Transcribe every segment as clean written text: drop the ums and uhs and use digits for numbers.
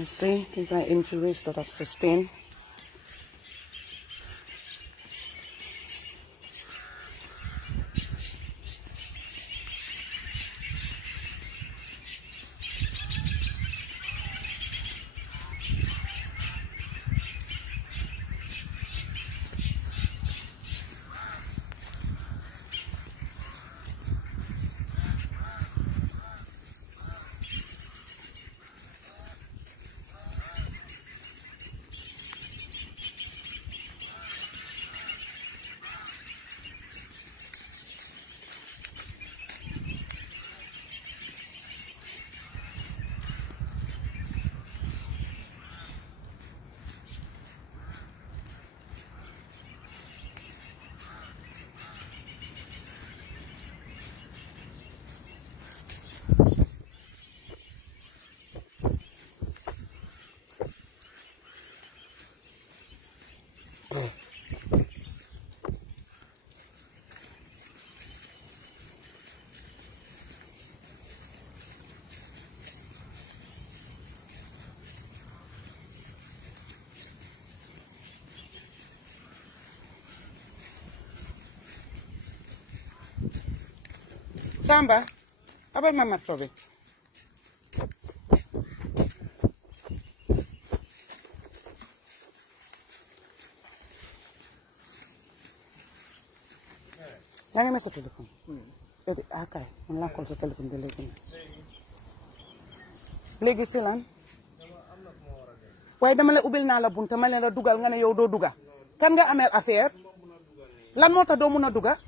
You see, these are injuries that I've sustained. Samba, abay mama tobe. Nani ma sa téléphone? Okay, on la call sa téléphone de légui. Légui c'est lan? Waaye dama la ubbil naa la bunta ma leen la dugal nga ne yow doo duga. Kan nga amee affaire? Lan moo tax doo mun a duga?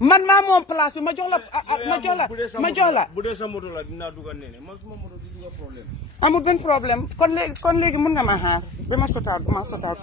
Man maa moom place bi ma jox la bu dee sa moto la dinaa dugal nene man suma moto du dugal problème. Amul benn problème kon léegi mun nga ma xaar bi ma sotaat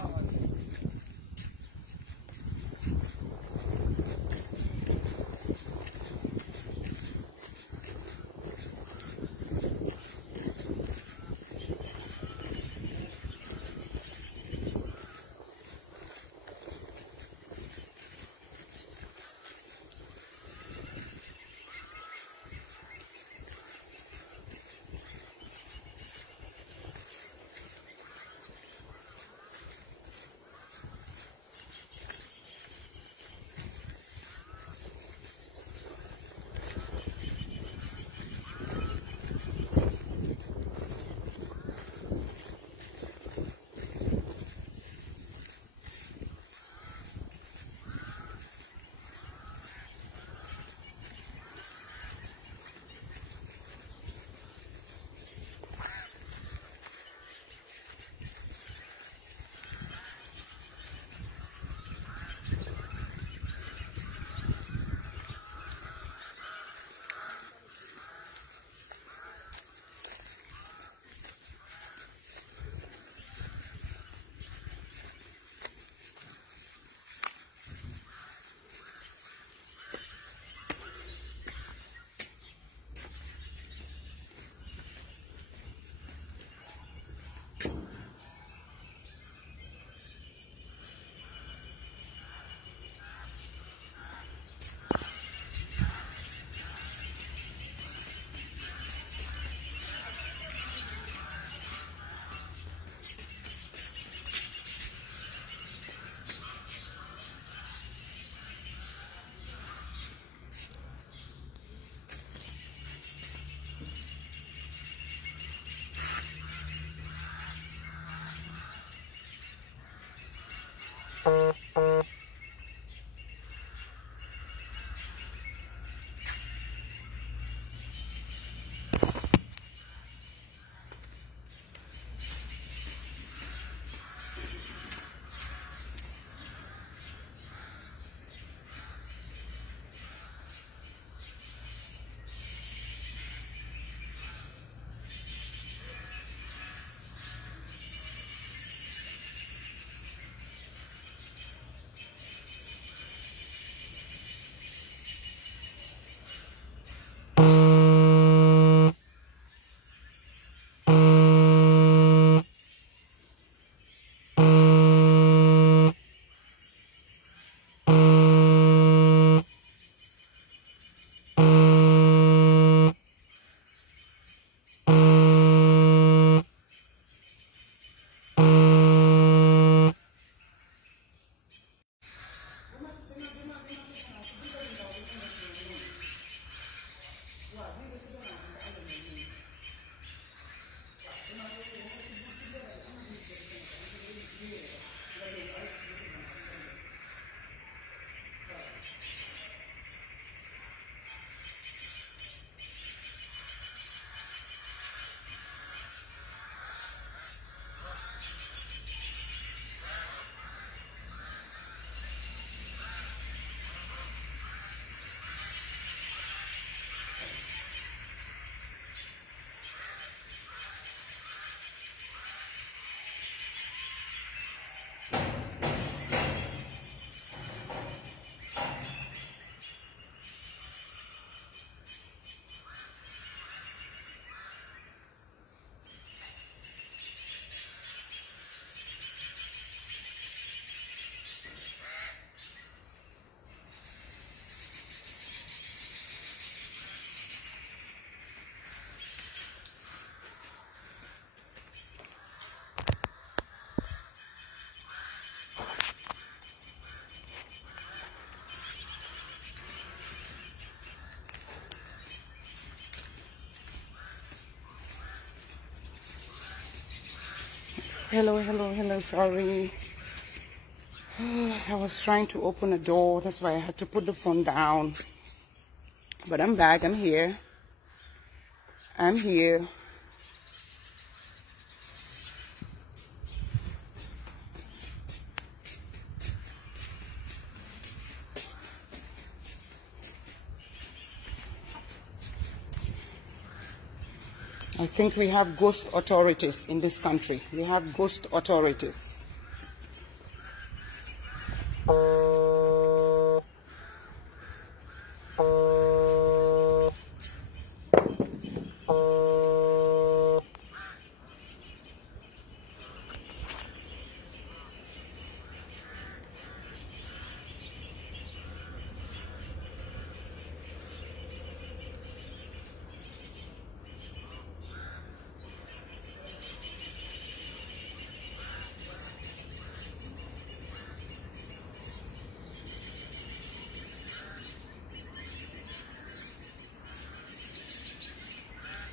Hello, sorry. I was trying to open a door, that's why I had to put the phone down. But I'm back, I'm here. I think we have ghost authorities in this country. We have ghost authorities.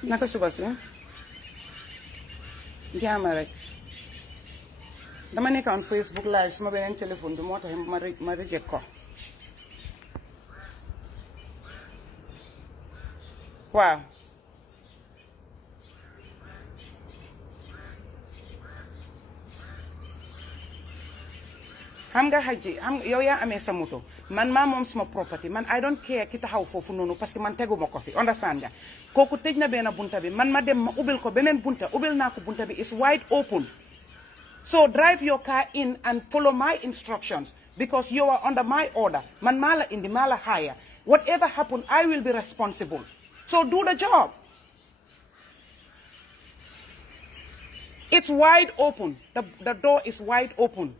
Naka suba si jaama rek dama nekk on Facebook live suma beneen téléphone bi moo tax ma reject ko waaw xam nga xaji yow yaa amee sa moto man maa moom suma property man I don't care ki taxaw foofu noonu parce que man teguma ko fi understand nga kooku tëj na benn bunta bi man ma dem ma ubbil ko beneen bunta ubbil naa ko bunta bi is wide open so drive your car in and follow my instructions because you are under my order man maa la indi maa la hire whatever happen I will be responsible so do the job it's wide open the door is wide open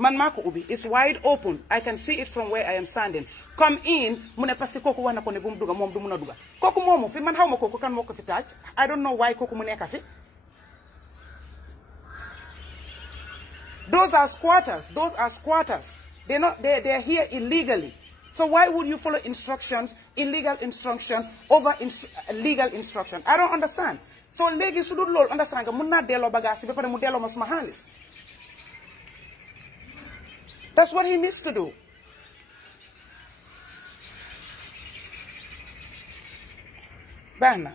man mako ubi is wide open I can see it from where I am standing come in mune parce que koku wana ko ne bum duga mom du muna duga koku momu fi man xawma koku kan moko fi taaj I don't know why koku mu neka fi those are squatters they're here illegally so why would you follow instructions illegal instruction over legal instruction I don't understand so legi su dul lol understand nga mun na delo bagage be pare mu delo ma suma xaalis that's what he needs to do. Bana.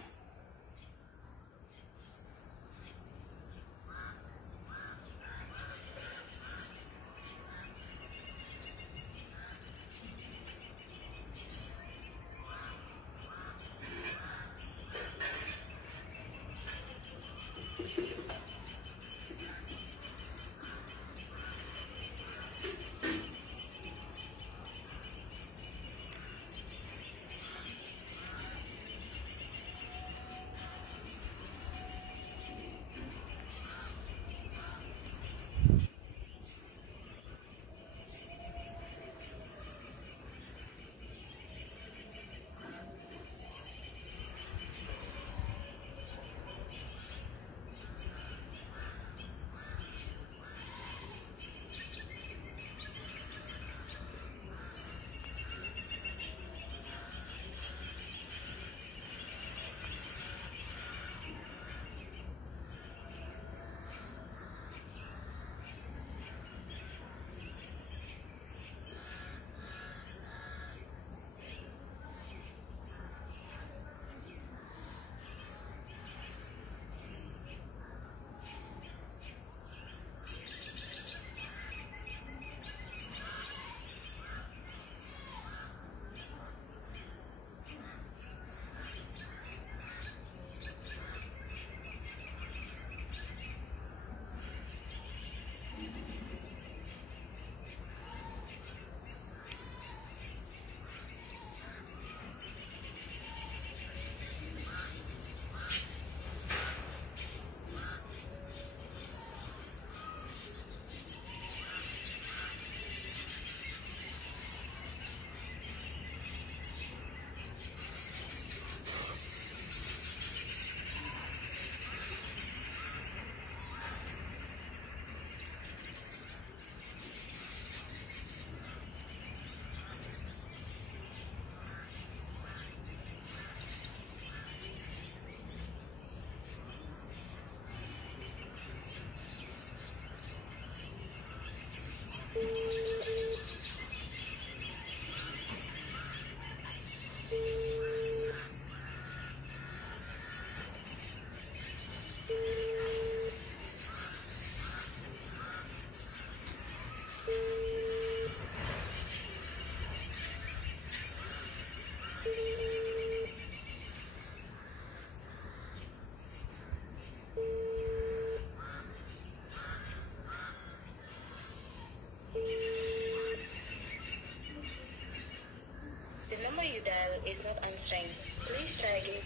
dial is not answering. Please try again.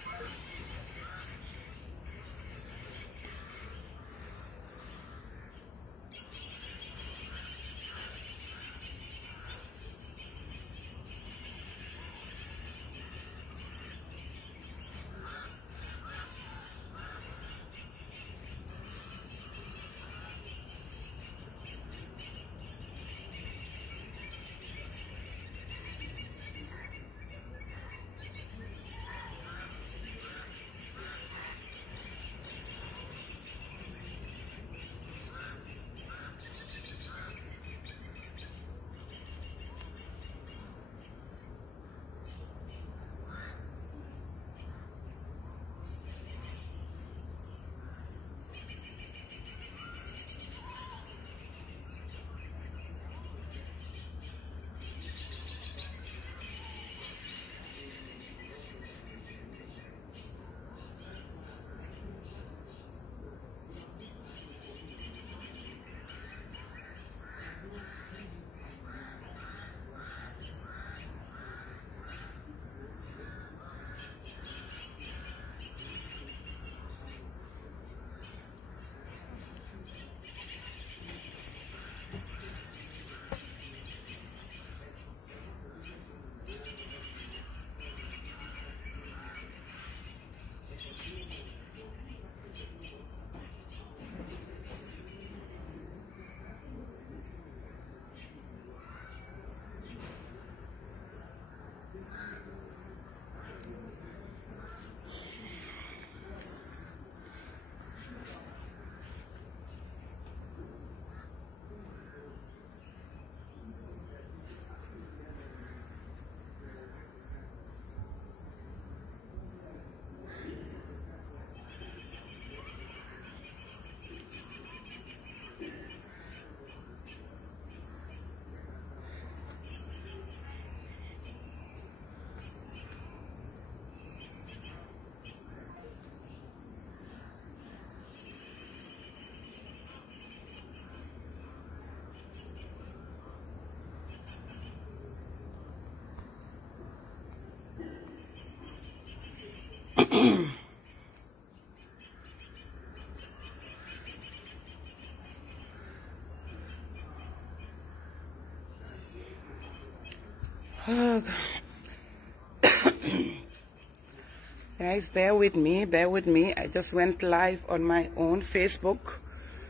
Guys, bear with me. I just went live on my own Facebook.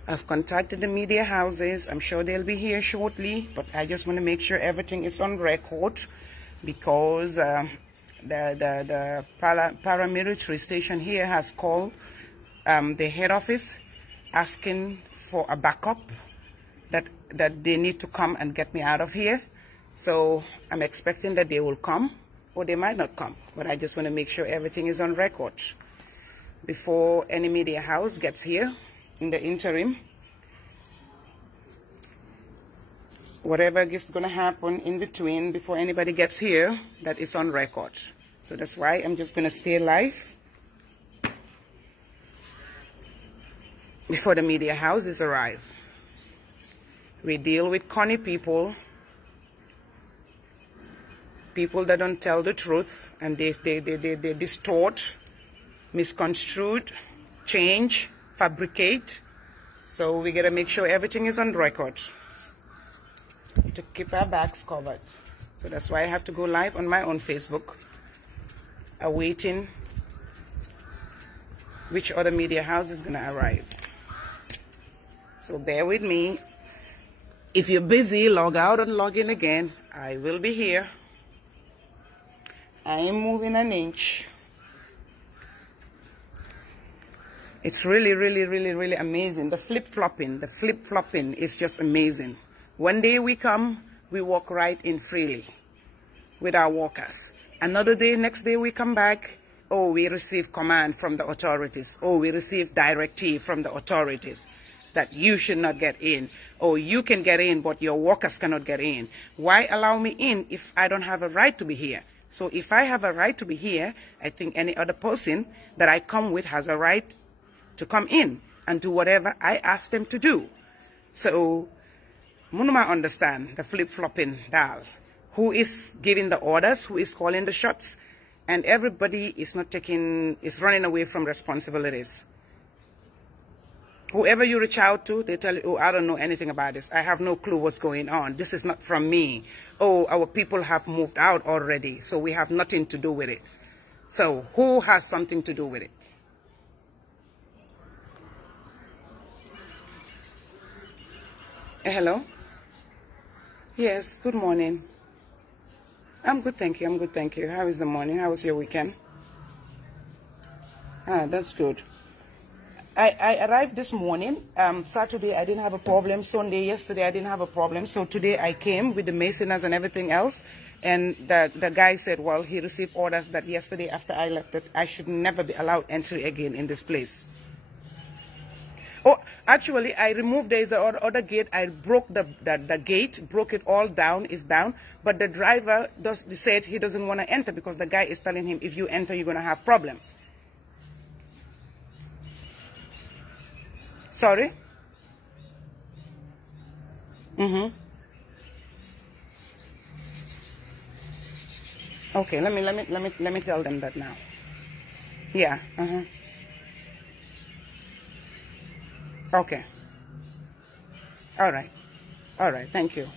I've contacted the media houses. I'm sure they'll be here shortly, but I just want to make sure everything is on record, because the paramilitary station here has called the head office asking for a backup, that they need to come and get me out of here. So I'm expecting that they will come, or they might not come, but I just want to make sure everything is on record before any media house gets here. In the interim, whatever is going to happen in between before anybody gets here, that is on record. So that's why I'm just going to stay live before the media houses arrive. We deal with corny people that don't tell the truth, and they distort, misconstrue, change, fabricate. So we gotta make sure everything is on record to keep our backs covered. So that's why I have to go live on my own Facebook, awaiting which other media house is gonna arrive. So bear with me. If you're busy, log out and log in again. I will be here. I am moving an inch. It's really amazing. The flip-flopping is just amazing. One day we come, we walk right in freely with our walkers. Another day, next day we come back, oh, we receive command from the authorities. Oh, we receive directive from the authorities that you should not get in. Oh, you can get in, but your walkers cannot get in. Why allow me in if I don't have a right to be here? So if I have a right to be here, I think any other person that I come with has a right to come in and do whatever I ask them to do. So, Munuma understand the flip-flopping dal. who is giving the orders, who is calling the shots, and everybody is running away from responsibilities. Whoever you reach out to, they tell you, oh, I don't know anything about this. I have no clue what's going on. This is not from me. Oh, our people have moved out already, so we have nothing to do with it. So who has something to do with it? Hello? Yes, good morning. I'm good, thank you. I'm good, thank you. How is the morning? How was your weekend? Ah, that's good. I arrived this morning. Saturday, I didn't have a problem. Sunday, yesterday, I didn't have a problem. So today, I came with the masoners and everything else. And the guy said, well, he received orders that yesterday, after I left, that I should never be allowed entry again in this place. Oh, actually, I removed, there's the other gate. I broke the gate, broke it all down, it's down. But the driver said he doesn't want to enter because the guy is telling him, if you enter, you're going to have problem. Sorry? Okay, let me tell them that now. Yeah. Okay. All right. All right. Thank you.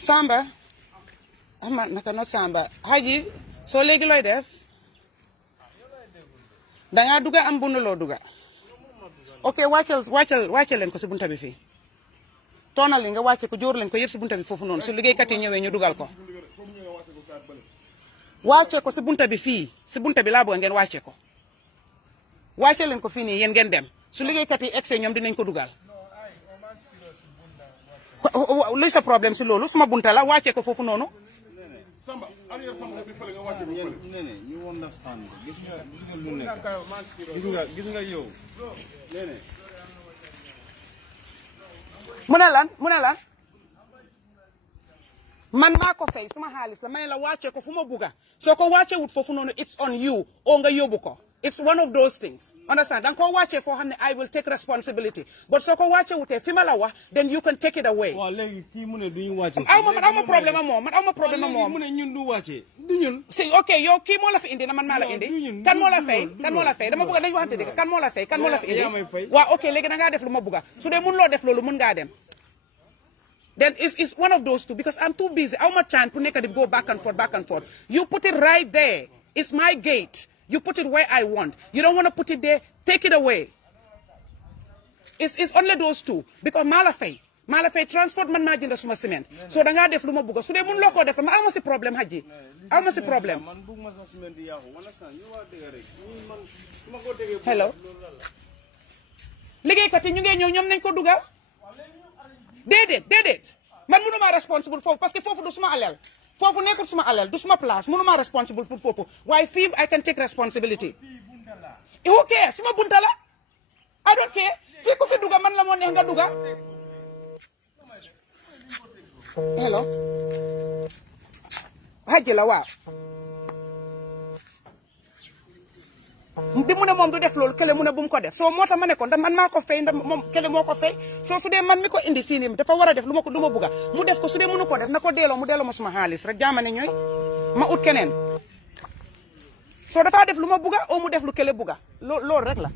Samba, naka no Samba. Haji, so legi loy def? Da nga duga am bunu lo duga. Okay, wàccal len ko ci bunta bi fi. Tonal li nga wàcce ko jor len ko yeb ci bunta bi fofu non su liggéey kat yi ñëwé ñu dugal ko. Wàcce ko ci bunta bi fi, ci bunta bi la bo ngeen wàcce ko. Wàcce len ko fi ni yeen ngeen dem. Su liggéey kat yi excès ñom dinañ ko dugal. Luy sa problème si loolu suma bunta la wàcce ko foofu noonu. Samba arrière Samba bi fële nga wàcce ko fële. Nene you understand gis nga lu nekk gis nga yow nene mu ne lan man maa ko fay suma xaalis la may la wàcce ko fu ma bugga soo ko wàcce wut foofu noonu it's on you oo nga yóbbu ko. It's one of those things. Understand? Don't call watch it for him. I will take responsibility. But so call watch it with a female, then you can take it away. I'm a problem more. I'm a problem more. Say okay, yo key more of India, man mala Indi. Can more fay? The Mabuga they wanted it. Can more fay? Well, okay, Leganaga de Flumabuga. So they munlo de Flulumun garden. Then it's one of those two because I'm too busy. How much time to make it go back and forth? You put it right there. It's my gate. You put it where I want. You don't want to put it there, take it away. it's only those two because maa la fay transport man maa jënd suma ciment so da ngaa def lu ma bëgg su dee mun loo koo def ma aw ma si problème Haji aw ma si problème man bëgg ma sa ciment di yaaxu understand ñu waa dëgg rek man su ma ko déggee hello liggéeykat yi ñu ngi ñëw ñoom nañ ko dugal déedéet man mënuma responsible foofu parce que foofu du suma alal foofu nekkul suma alal du suma place mënuma responsible pour foofu waaye fii I can take responsibility who cares suma bunta la I don't care fii ku fi duga man la moo neex nga duga hello Haji la waaw bi mu ne moom du def loolu kele mu ne bu mu ko def soo moo tax ma ne ko ndax man maa ko fay ndax moom kele moo ko fay soo su dee man mi ko indi fii nii dafa war a def lu ma bugga mu def ko su dee mënu ko def na ko delloo mu delloo ma suma xaalis rek jaamane ñooy ma ut keneen soo dafa def lu ma bugga oo mu def lu kele bugga loolu rek la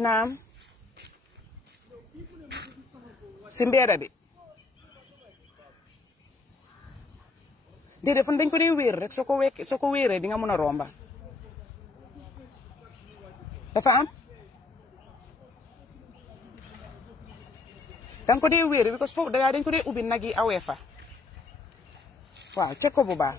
naam si mbeeda bi déedéet fan dañ ko dee wéer rek soo ko wéeree di nga mën a romba dafa am danga ko dee wéer because foofu dañ ko dee ubbi nag yi awee fa waaw cek ko bu baax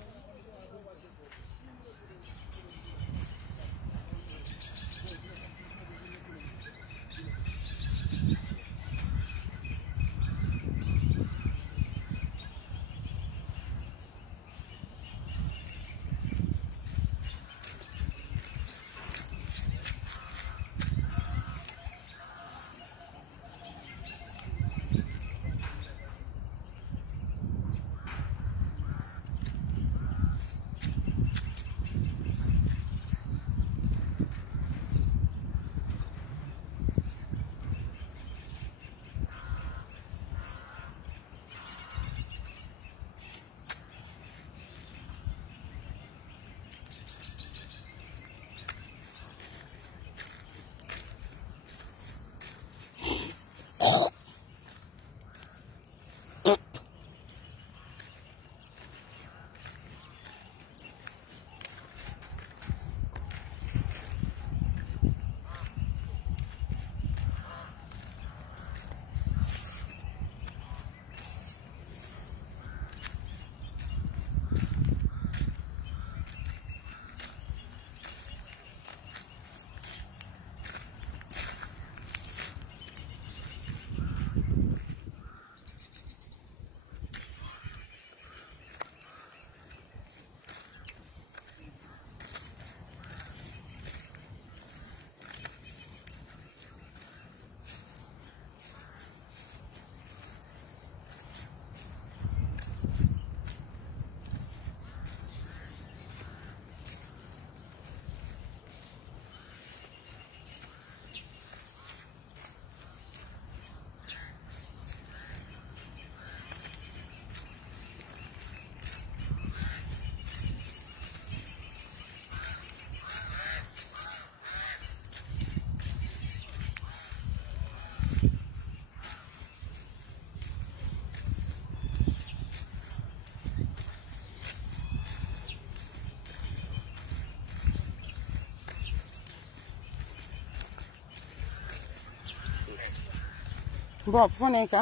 Bob foo nekk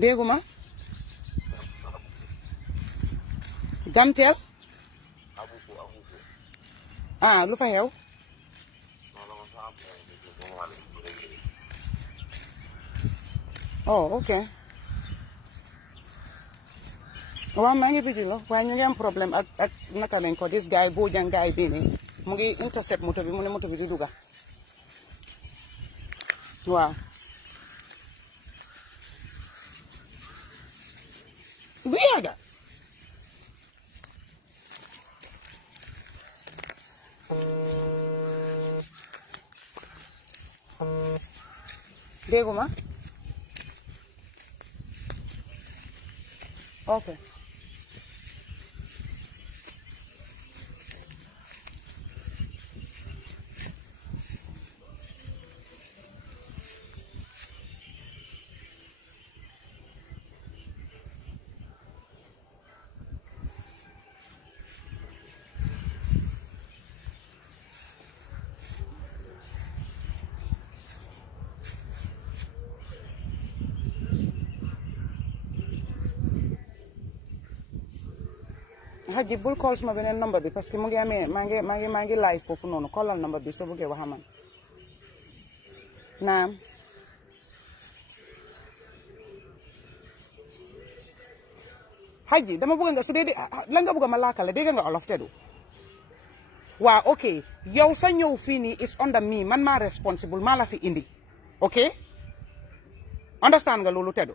dégguma gamteel lu fa xew ok waaw maa ngi Bijijo waaye ñu ngi am problème ak naka lañ ko this guy Bojang guy bii nii mu ngi intercept moto bi mu ne moto bi di duga waaw bu yàgga Déguma okay Haji bul call suma beneen number bi parce que mu ngi amee maa ngi live foofu noonu callal number bi soo bëggee wax man naam Haji dama bëgg nga su dee la nga bëgg ma laakale dégg nga olof te du waaw ok yow sa ñëw fii nii is under me man maa responsible maa la fi indi ok understand nga loolu te du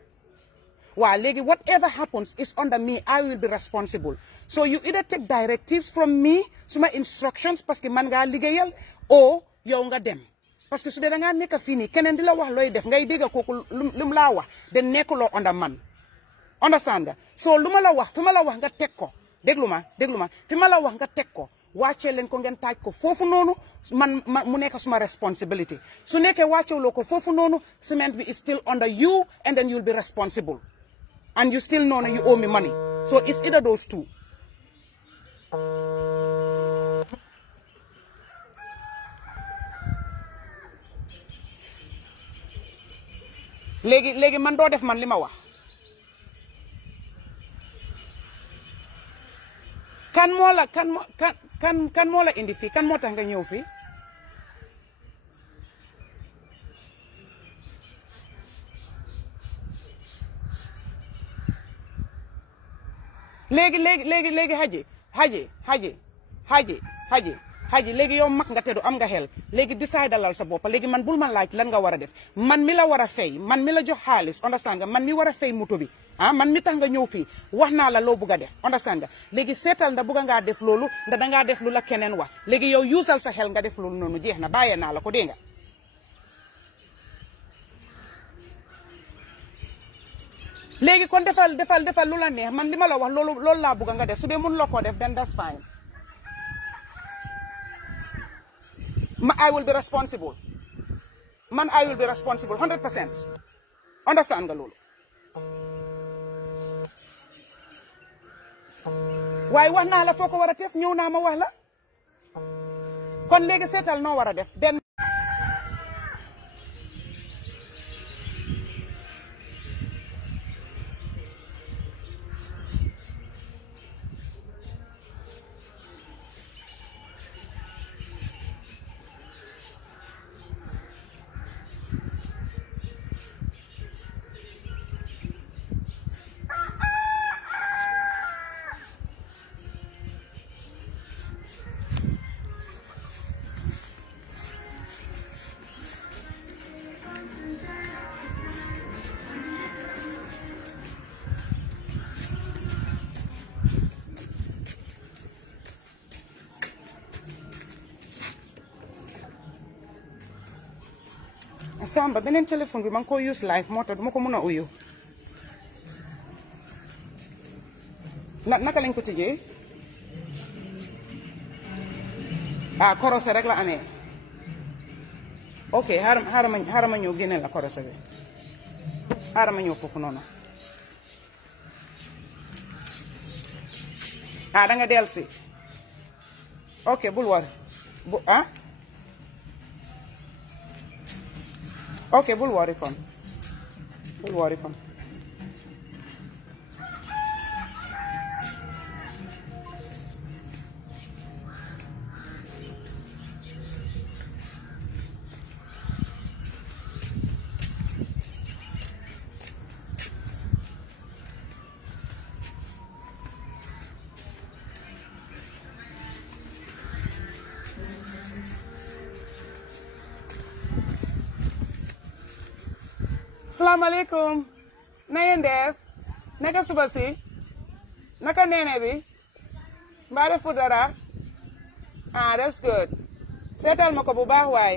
waaw léegi whatever happens is under me I will be responsible so you either take directives from me suma instructions parce que man ngaa liggéeyal o yow nga dem parce que su dee da ngaa nekk fii nii keneen di la wax looy def ngay dégg kooku lu mu laa wax de nekkuloo under man understand nga so lu ma la wax fi ma la wax nga teg ko déglu ma fi ma la wax nga teg ko wàccee leen ko ngeen taaj ko foofu noonu man mu nekk suma responsibility su nekkee wàccewuloo ko foofu noonu cement bi is still under you and then you'll be responsible and you still know that you owe me money. So it's either those two. Legi man do def man lima wax. Kan mo la indi fi kan mo tax nga ñew fi léegi Haji léegi yow mag nga teddu am nga xel léegi decide dalal sa bopp léegi man bul ma laaj lan nga war a def man mi la war a fay man mi la jox xaalis understand nga man mi war a fay moto bi man mi tax nga ñëw fii wax naa la loo bugg a def understand nga léegi seetal nda bugg ngaa def loolu nda dangaa def lu la keneen wax léegi yow yuusal sa xel nga def loolu noonu jeex na bàyyee naa la ko dégg nga léegi kon defal lu la neex man li ma la wax loolu laa bëgg nga def su dee mun la koo def then that's fine I will be responsible 100% understand nga loolu waaye wax naa la foo ko war a def ñëw naa ma wax la kon léegi seetal noo war a def dem Samba beneen téléphone bi ma ngi ko use live moo tax duma ko mën a uyu naka lañ ko tijjee korosé rek la amee ok xaaral ma ñëw génne la korosé bi xaaral ma ñëw foofu noonu da nga delsi ok bul war ok bul worry kon Assalamualaikum. Na ngeen def naka suba si naka neene bi mbaa defu dara ah that's good seetal ma ko bu baax waay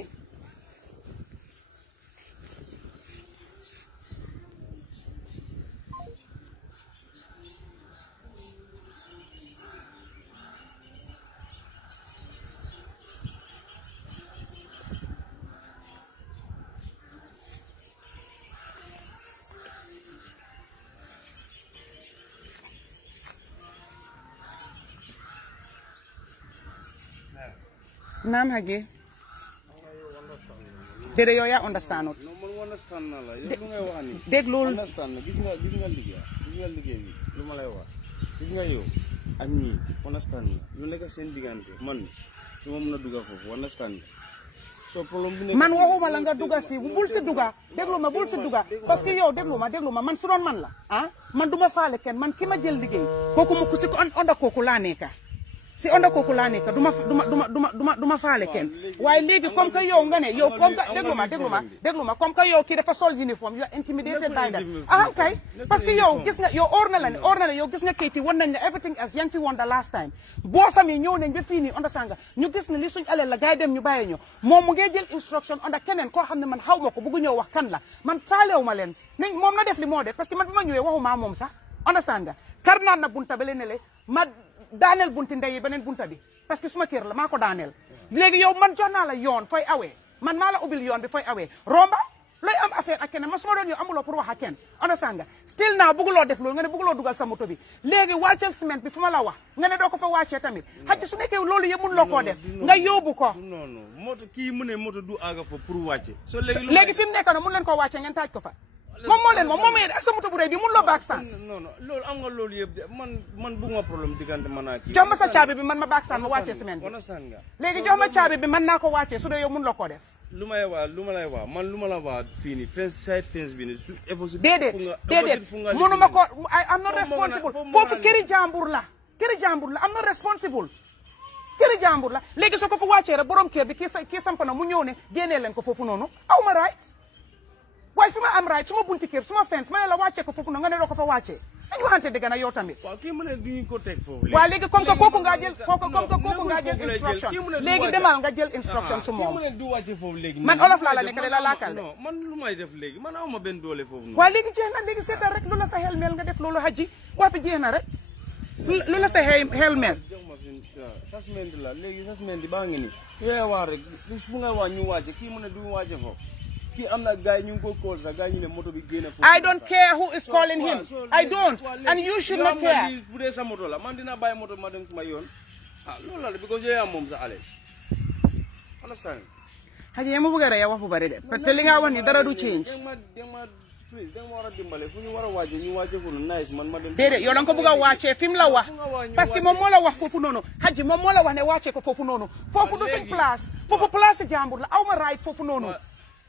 naam Haji déedéet yow yaa understand non man understand na la yow lu ngay wax ni déglul understand na gis nga liggéey bi lu ma lay wax gis nga yow ak ñii understand na lu nekk seen diggante man du ma mën a dugga foofu understand so problème bi nekk man waxuma la nga dugga si bul si dugga déglu ma bul si dugga parce que yow déglu ma man su doon man la ah man duma faale kenn man ki ma jël liggéey kooku mu ku si ko onda kooku laa nekka si onda kooku laa nekk duma faale kenn waaye léegi comme que yow nga ne yow comme que déglu ma comme que yow kii dafa sol uniforme you are intimidated by that ah kay parce que yow gis nga yow or na la yow gis nga kayit yi wan nañ la everything else yaa ngi fi woon the last time boo sami ñëw nañ ba fii nii onda sanga ñu gis ne li suñ aleel la gars yi dem ñu bàyyi ñu moom mu ngee jël instruction onda keneen koo xam ne man xaw ma ko bëggu ñëw wax kan la man faalew ma leen nañ moom na def li moo def parce que man bi ma ñëwee waxuma moom sax onda sanga kar naan na bunta ba leen ne ma daaneel bunti ndey beneen bunta bi parce que suma kër la maa ko daaneel léegi yow man jox naa la yoon fooy awee man maa la ubbil yoon bi fooy awee romba looy am affaire ak keneen man su ma doon yow amuloo pour wax ak kenn understand nga still naa bëgguloo def loolu nga ne bëgguloo dugal sa moto bi léegi wàcceel ciment bi fu ma la wax nga ne doo ko fa wàccee tamit xaj su nekkee loolu yëpp mun loo koo def nga yóbbu ko non moto kii mu ne moto du àgga fa pour wàcce so léegi fi mu nekk na mun leen koo wàccee ngeen taaj ko fa moom moom ak sa moto bu rëy bi mun loo backstand non loolu am nga loolu yëpp de man bëgguma problème diggante man ak kii jox ma sa caabi bi man ma backstand ma wàccee ciment bi léegi jox ma caabi bi man naa ko wàccee su dee yow mun loo koo def lu ma lay wax man lu ma la wax fii nii fence side fence bi ni su déedéet munuma ko am na responsible foofu këri jàmbur la am na responsible këri jàmbur la léegi soo ko fa wàccee rek borom kër bi kii samp na mu ñëw ne génnee leen ko foofu noonu aw ma right waaye su ma am right su ma bunti kër su ma fence ma ne la wàccee ko foofu noonu nga ne doo ko fa wàccee dañu waxante dëgg na yow tamit waaw kii mu ne duñu ko teg foofu waaw léegi comme que kooku ngaa jël instruction léegi demal nga jël instruction su moom du wàcce foofu léegi man olof laa la nekk de la laakal de man lu may def léegi man awma benn doole foofu noonu waaw léegi jeex na léegi seetal rek lu la sa xel mel nga def loolu Haji waa bi jeex na rek lu la sa xel mel sa semaine la léegi sa semaine baa ngi ni yooya waa rek fu nga waa ñu wàcce kii mu ne du wàcce foofu kii am na gars yi ñu ngi ko call sax gars yi ñu ne moto bi génn foofu I don't care who is calling him I don't and you should not care bu dee sa moto la man dina bàyyi moto ma dem suma yoon loolu la because yooya moom sa ale understand Haji yama bëgg a rey wax bu bari de parce que li nga wax ni dara du change dama war a dimbale fu ñu war a wàcce ñu wàcce ko nice man ma dem déedéet yow da nga ko bëgg a wàccee fi mu la wax parce que moom moo la wax foofu noonu Haji moom moo la wax ne wàccee ko foofu noonu foofu du suñ place foofu place jàmbur la aw ma right foofu noonu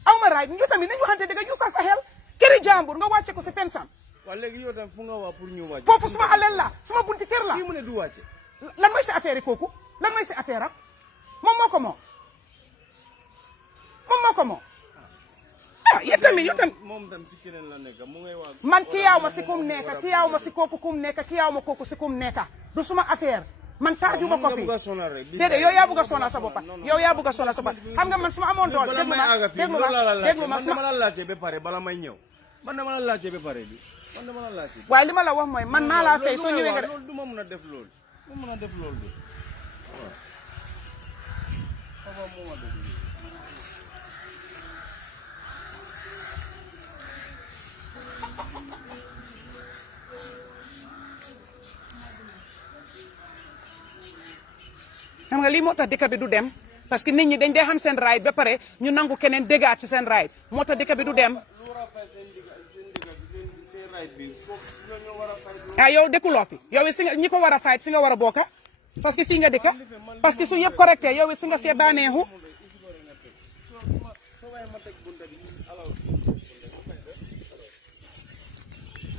aw ma right ñu tamit nañu waxante dëgg yu sa xel këri jàmbur nga wàcce ko si fensam waaw léegi yow tam fu nga wax pour ñu wàcce foofu suma alal la suma bunti kër la kii mu ne du wàcce lan mooy si affaire yi kooku lan mooy si affaire am moom moo ko moom yéen tamit moom tam si keneen la nekk mu ngay wax man ki yaaw ma si kum nekk ki yaaw ma si kooku kum nekk ki yaaw ma kooku si kum nekk du suma affaire man taaju ma ko fi déedéet yow yaa bëgg a sonal sa bopp yow yaa bëgg a sonal sa bopp xam nga man su ma amoon dool déglu ma dama la laajte ba pare bala may ñëw man dama la laajte ba pare bi man dama la laajte waaye li ma la wax mooy man maa laa fay soo ñëwee nga loolu du ma mën a def loolu du ma mën a def loolu de xam nga lii moo tax dëkk bi du dem parce que nit ñi dañ dee xam seen right ba pare ñu nangu keneen déggaat ci seen right moo tax dëkk bi du dem yow dëkkuloo fi yow si nga ñi ko war a fight si nga war a bokka parce que fii nga dëkka parce que su yëpp correcté yow si nga see baaneexu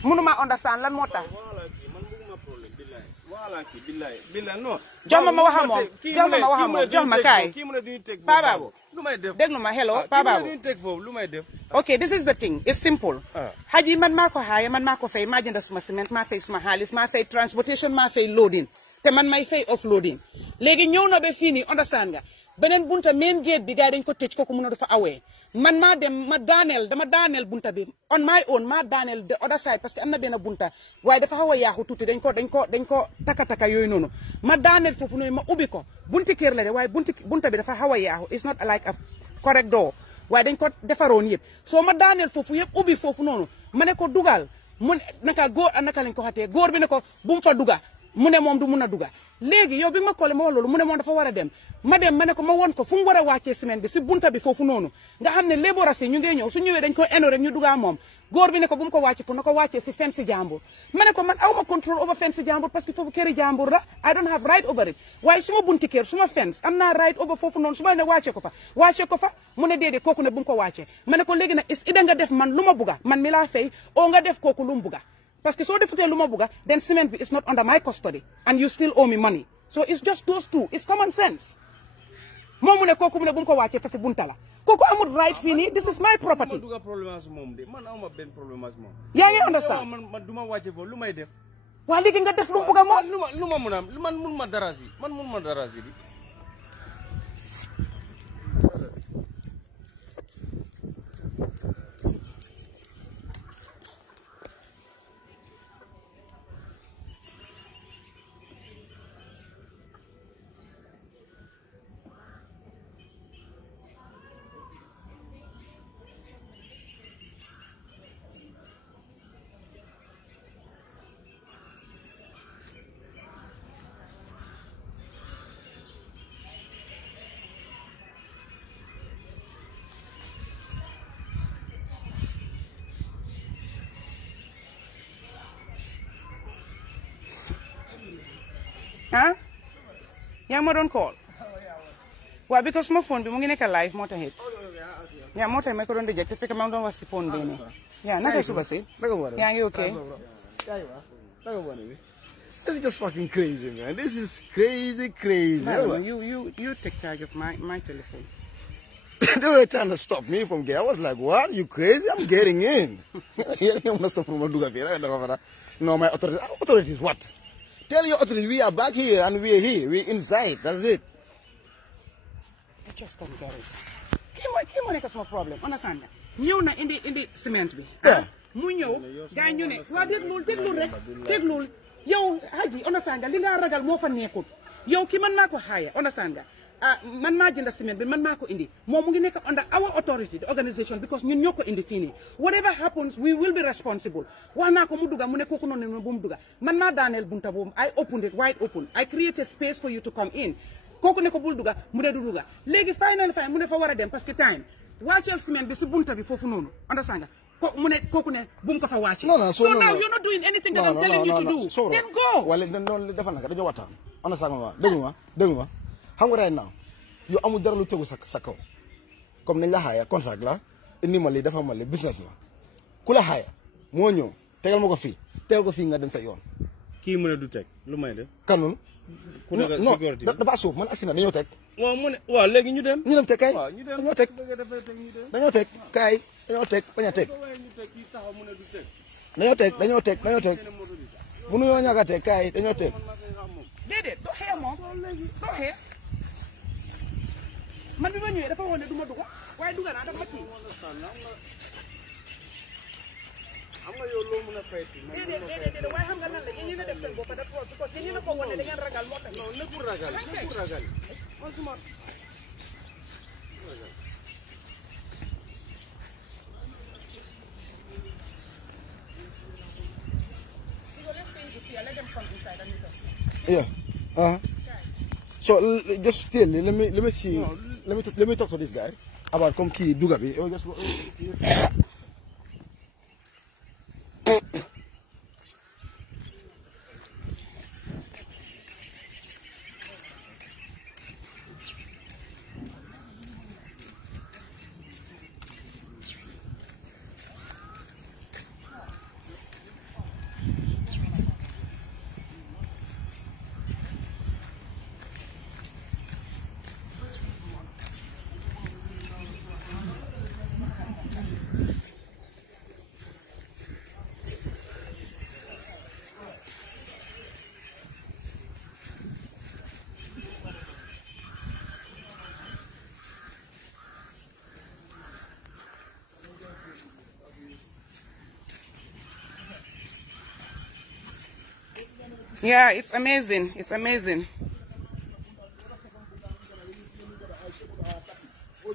mënuma understand lan moo tax jox ma wax ak moom jox ma kaay Paa Babou déglu ma hello Paa Babou ok this is the thing it's simple Haji man maa ko xaaye man maa ko fay maa jënd suma ciment maa fay suma xaalis maa fay transportation maa fay loading te man may fay offloading léegi ñëw na ba fii nii understand nga beneen bunta main gate bi gars yi dañ ko tëj kooku mun a dafa awee man maa dem dama daaneel bunta bi on my own maa daaneel the other side parce que am na benn bunta waaye dafa xaw a yaaxu tuuti dañ ko taka yooyu noonu ma daaneel foofu noonu ma ubbi ko bunti kër la de waaye bunta bi dafa xaw a yaaxu it's not like a correct door waaye dañ ko defaroon yëpp soo ma daaneel foofu yëpp ubbi foofu noonu ma ne ko dugal mu naka góor a naka lañ ko xatee góor bi ne ko bu mu fa duga mu ne moom du mun a duga léegi yow bi ma koole ma wax loolu mu ne moom dafa war a dem ma ne ko ma won ko fu mu war a wàccee semaine bi si bunta bi foofu noonu nga xam ne labourers yi ñu ngi ñëw su ñëwee dañ ko eno rek ñu dugaa moom góor bi ne ko bu mu ko wàcce fu na ko wàccee si fence jàmbur ma ne ko man awma control over fence jàmbur parce que foofu këri jàmbur la I don't have right over it waaye suma bunti kër suma fence am naa right over foofu noonu su ma ne wàccee ko fa mu ne déedéet kooku ne bu mu ko wàccee ma ne ko léegi nag is ida nga def man lu ma bugga man mi laa fay oo nga def kooku lu mu bugga parce que so defutee lu ma bugga then cement bi is not under my custody and you still owe me money so it's just those two it's common sense moom mu ne kooku mu ne bu mu ko wàccee foofu bunta la kooku amul right fii nii this is my property. yaa ngi understand. man du ma wàcce foofu lu may def. waa léegi nga def lu mu bugga moom. lu ma mun a man mun ma dara si di. ah yaa ma doon call waaw because ma phone bi mu ngi nekk live moo taxit yaa moo tax ma ko doon dëjëk te fekk ma doon wax si phone bi nii yaa naka suba si yaa ngi okay this is just fucking crazy, man. This is crazy. Man, you take charge of my telephone. They were trying to stop me from getting. I was like, what? You crazy? I'm getting in. You want to stop from no, my authorities, what? Tell your authorities we are back here and we are here. We're inside. That's it. I just don't get it. Kimo nekk sama problem. Understand? Ñëw na indi cement bi. Yeah. Mu ñëw gaay ñu ne waa déglul yow haji understand li nga ragal moo fa nekkul yow ki man maa ko hire understand man maa jënd cement bi man maa ko indi moom mu ngi nekk under our authority the organisation because ñun ñoo ko indi fii nii whatever happens we will be responsible wax naa ko mu duga mu ne kooku noonu ne bu mu duga man maa daaneel bunta boobu I opened it wide open I created space for you to come in kooku ne ko bul duga mu ne du duga léegi final mu ne fa war a dem parce que time wàcceel cement bi si bunta bi foofu noonu understand nga kooku ne bu mu ko fa wàcce so now you're not doing anything that I'm telling you to do then go wala noonu defal naka dañoo waxtaan understand ma déglu ma xam nga right now yow amul dara lu tegu sa kaw comme nañ la xaaya contract la indi ma li dafa ma li business la ku la xaaya moo ñëw tegal ma ko fii nga dem sa yoon kii mu ne du teg lu may def kanun ku nekk sécurité dafa suuf man asina dañoo teg waaw léegi ñu dem teg kay dañoo teg kay dañoo teg bañ a teg dañoo teg bu nu yoo ñàkk a teg kay dañoo teg déedéet doo xeex moom doo xeex man bi ma ñëwee dafa woon ne du ma dugg waaye dugg naa dafa kii xam nga yow loo mën a fay déedéet waaye xam nga lan la yéen a def seen bopp dafa parce que yéen a ko wane da ngeen ragal moo tax non nekkul ragal man suma yeah so just still let me see let me talk to this guy about comme kii duga bi Yeah, it's amazing. It's amazing. We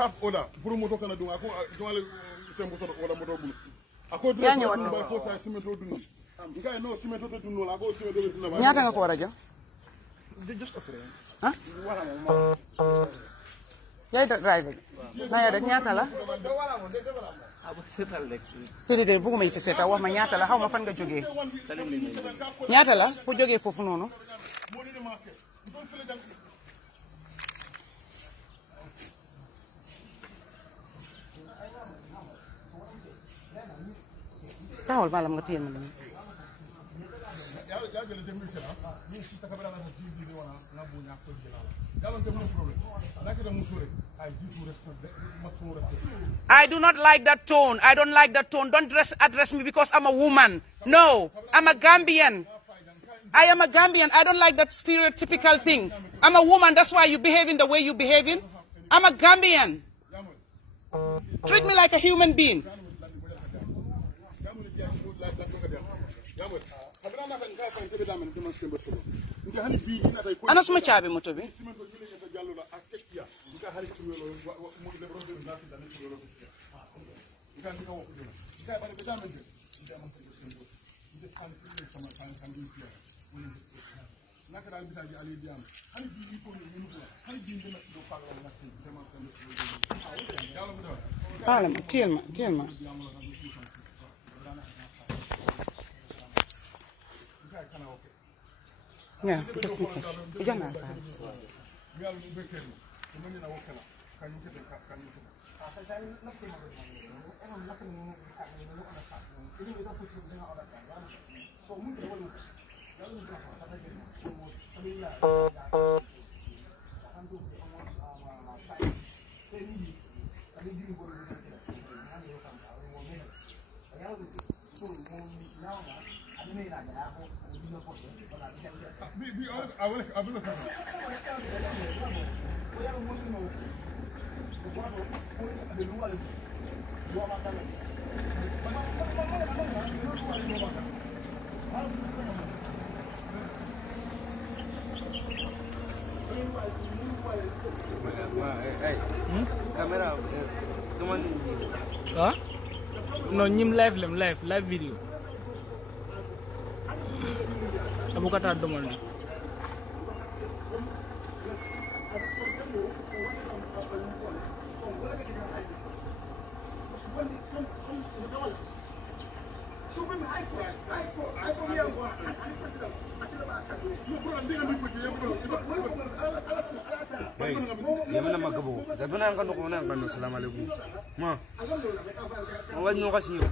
have order. Ñaata nga ko war a jox? Huh? Yaay driver bi. Na ya def ñaata la? Sédité bëgguma fi seeta wax ma ñaata la xaw ma fan nga jógee. Ñaata la fu jógee foofu noonu? Taxawal balam nga téyel ma leen. I do not like that tone. I don't like that tone. Don't address me because I'm a woman. No, I'm a Gambian. I am a Gambian. I don't like that stereotypical thing. I'm a woman. That's why you behaving the way you behaving. I'm a Gambian. Treat me like a human being. Ana suma caabi moto bi. Baal ma teel ma. Yeah, just because. Camera, come on. Huh? No, nyim live video. Abu kata domon. Hey, yamana magabo. Zabuna ang kanu ko na ang kanu. Assalamu alaikum. Ma. Wala nyo kasi yo.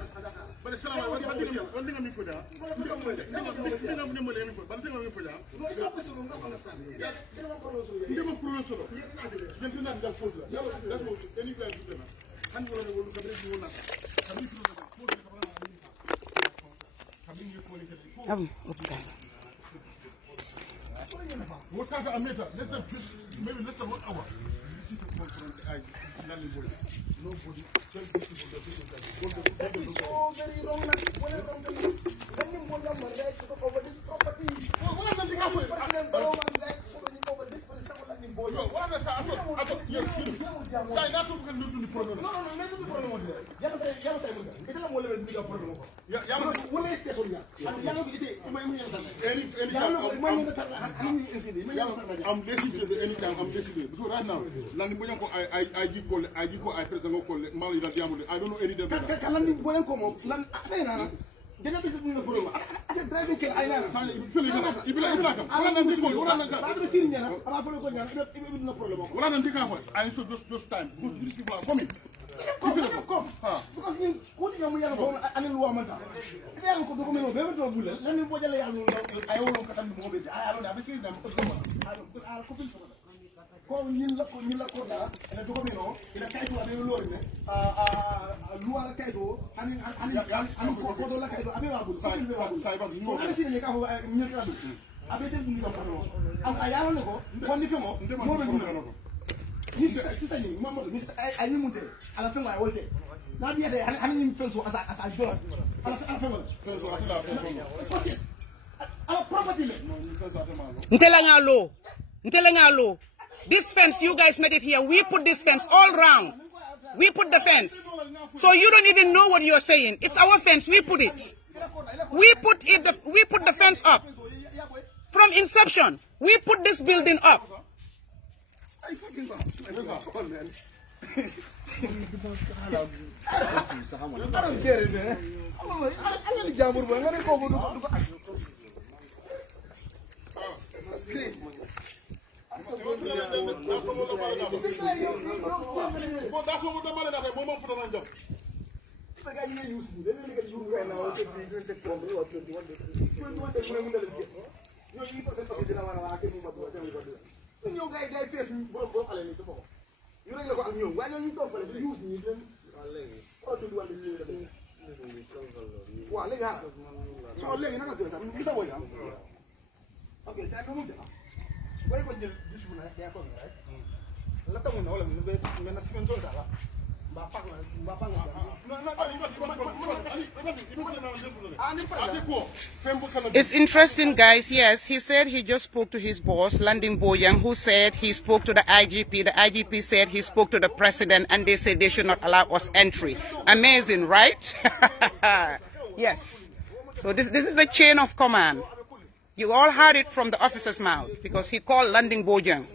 Maybe less than 1 hour. I'm listening anytime. I'm listening. Because right now, I present call Mali that Diamond. I don't know any of them. I saw those time. These people are coming. Come. Now be there, and you fence as a dollar. Our property. Ntelanga low. This fence, you guys made it here. We put this fence all round. We put the fence. So you don't even know what you're saying. It's our fence. We put it. We put the fence up. From inception, we put this building up. I don't get it, man. Okay, saya kamu dah. Baik pun jadi sebenarnya dia apa ni? Lepas kamu nak orang ni nasi mentor salah. Bapak nggak. It's interesting, guys. Yes, he said he just spoke to his boss, Sgt Bojang, who said he spoke to the IGP. The IGP said he spoke to the president, and they said they should not allow us entry. Amazing, right? Yes. So this is a chain of command. You all heard it from the officer's mouth because he called Sgt Bojang.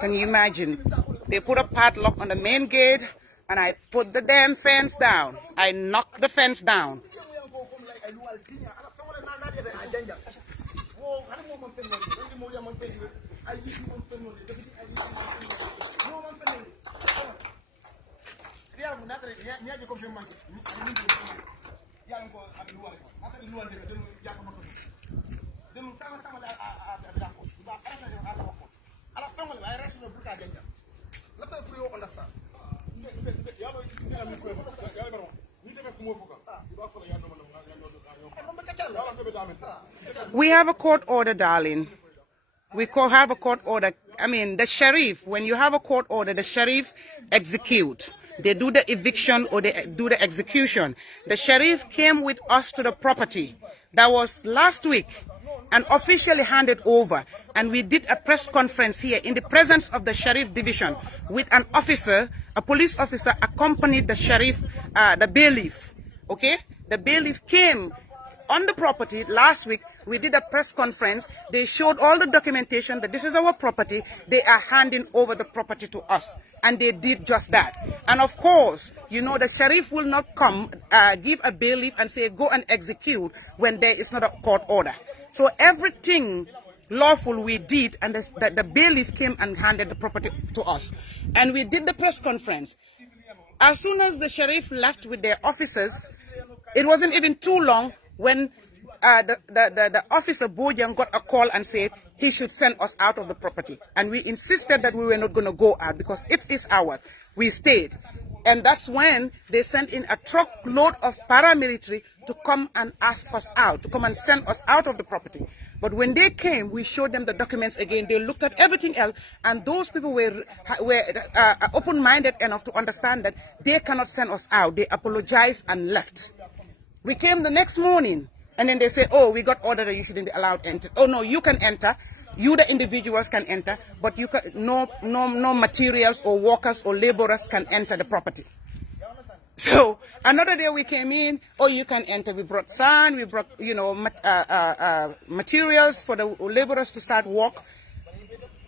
Can you imagine? They put a padlock on the main gate and I put the damn fence down. I knocked the fence down. We have a court order, darling. We have a court order. I mean, the sheriff, when you have a court order, the sheriff execute. They do the eviction or they do the execution. The sheriff came with us to the property. That was last week and officially handed over. And we did a press conference here in the presence of the sheriff division with an officer, a police officer accompanied the sheriff, the bailiff. Okay? The bailiff came on the property last week. We did a press conference. They showed all the documentation that this is our property. They are handing over the property to us. And they did just that. And of course, you know, the sheriff will not come, give a bailiff and say, go and execute when there is not a court order. So everything lawful we did, and the bailiff came and handed the property to us. And we did the press conference. As soon as the sheriff left with their officers, it wasn't even too long when the officer Bojang got a call and said he should send us out of the property. And we insisted that we were not going to go out because it is ours. We stayed. And that's when they sent in a truckload of paramilitary to come and ask us out, to come and send us out of the property. But when they came, we showed them the documents again. They looked at everything else, and those people were open-minded enough to understand that they cannot send us out. They apologized and left. We came the next morning, and then they said, oh, we got order that you shouldn't be allowed to enter. Oh, no, you can enter. You, the individuals, can enter, but you can, no materials or workers or laborers can enter the property. So another day we came in, oh, you can enter. We brought sand, we brought, you know, materials for the laborers to start work.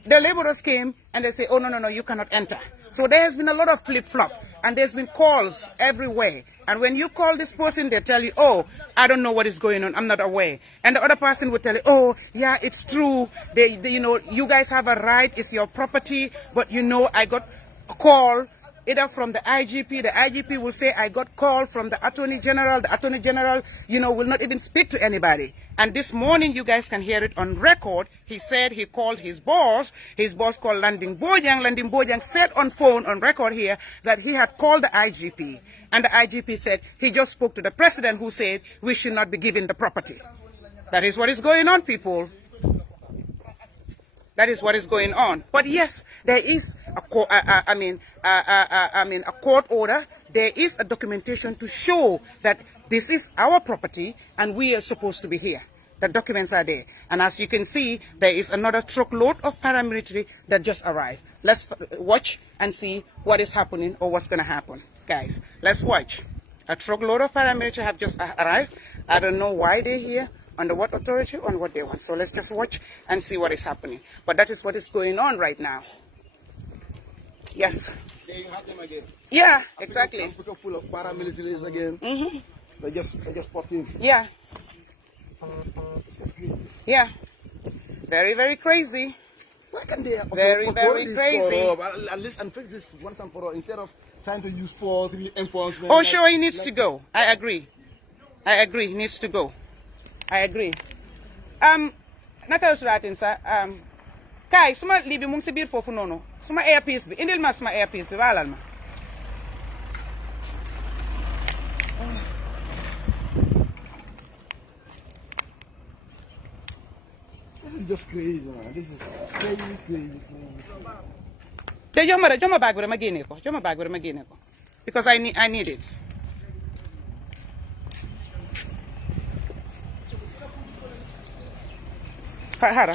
The laborers came and they say, oh, no, you cannot enter. So there has been a lot of flip-flop and there's been calls everywhere. And when you call this person, they tell you, oh, I don't know what is going on. I'm not aware. And the other person will tell you, oh, yeah, it's true. They, you know, you guys have a right. It's your property. But, you know, I got a call either from the IGP. The IGP will say, I got call from the Attorney General. The Attorney General, you know, will not even speak to anybody. And this morning, you guys can hear it on record. He said he called his boss. His boss called Sgt Bojang. Sgt Bojang said on phone, on record here, that he had called the IGP. And the IGP said he just spoke to the president who said we should not be given the property. That is what is going on, people. That is what is going on. But yes, there is a court order. There is a documentation to show that this is our property and we are supposed to be here. The documents are there. And as you can see, there is another truckload of paramilitary that just arrived. Let's watch and see what is happening or what's going to happen. Guys, let's watch. A truckload of paramilitary have just arrived. I don't know why they're here, under what authority, on what they want. So let's just watch and see what is happening. But that is what is going on right now. Yes. There you have them again. Yeah, exactly. Put up full of paramilitaries again. They just popped in. Yeah. Yeah. Very, very crazy. Why can they Very, very crazy. At least and fix this once and for all instead of trying to use force, enforcement. Oh, sure, he needs to go. I agree. I agree. He needs to go. I agree. Nakaushratin sa Kai, suma libi mung sibir fofu nono. Suma earpiece bi. Indil ma suma earpiece bi walal ma. This is just crazy, man. This is crazy. Te joma bag wala magene ko. Joma bag wala magene ko. Because I need it. Hara.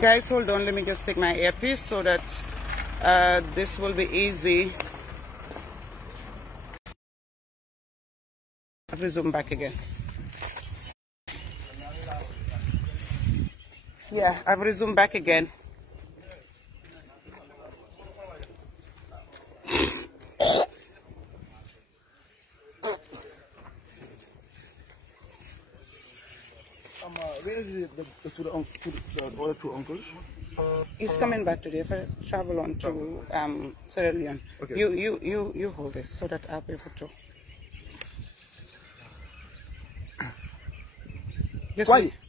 Guys, hold on. Let me just take my earpiece so that this will be easy. I've resumed back again. Yeah, I've resumed back again. Where is the other two uncles? He's coming back today for travel on to Sierra Leone. Okay. You hold this so that I'll be able to.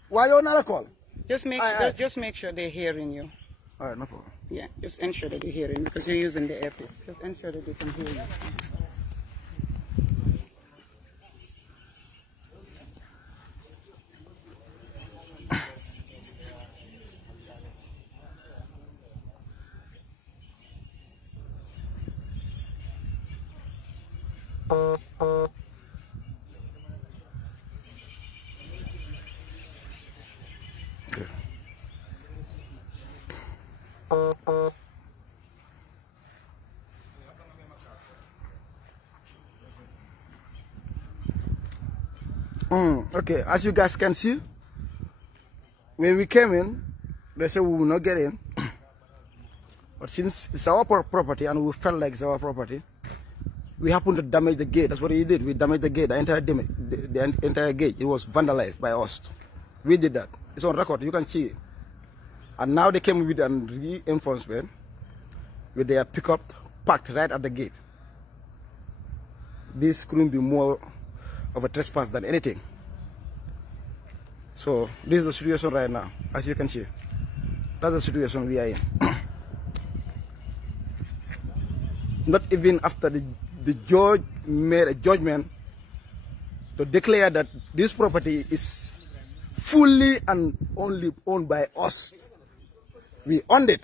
Why you not a call? Just make sure they're hearing you. All right, no problem. Yeah, just ensure that they're hearing because you're using the earpiece. Just ensure that they can hear you. Okay, as you guys can see, when we came in, they said we will not get in. But since it's our property and we felt like it's our property, we happened to damage the gate. That's what we did. We damaged the gate, the entire gate. It was vandalized by us. We did that. It's on record. You can see it. And now they came with an reinforcement with their pickup parked right at the gate. This couldn't be more of a trespass than anything. So this is the situation right now, as you can see. That's the situation we are in. Not even after the judge made a judgment to declare that this property is fully and only owned by us. We owned it.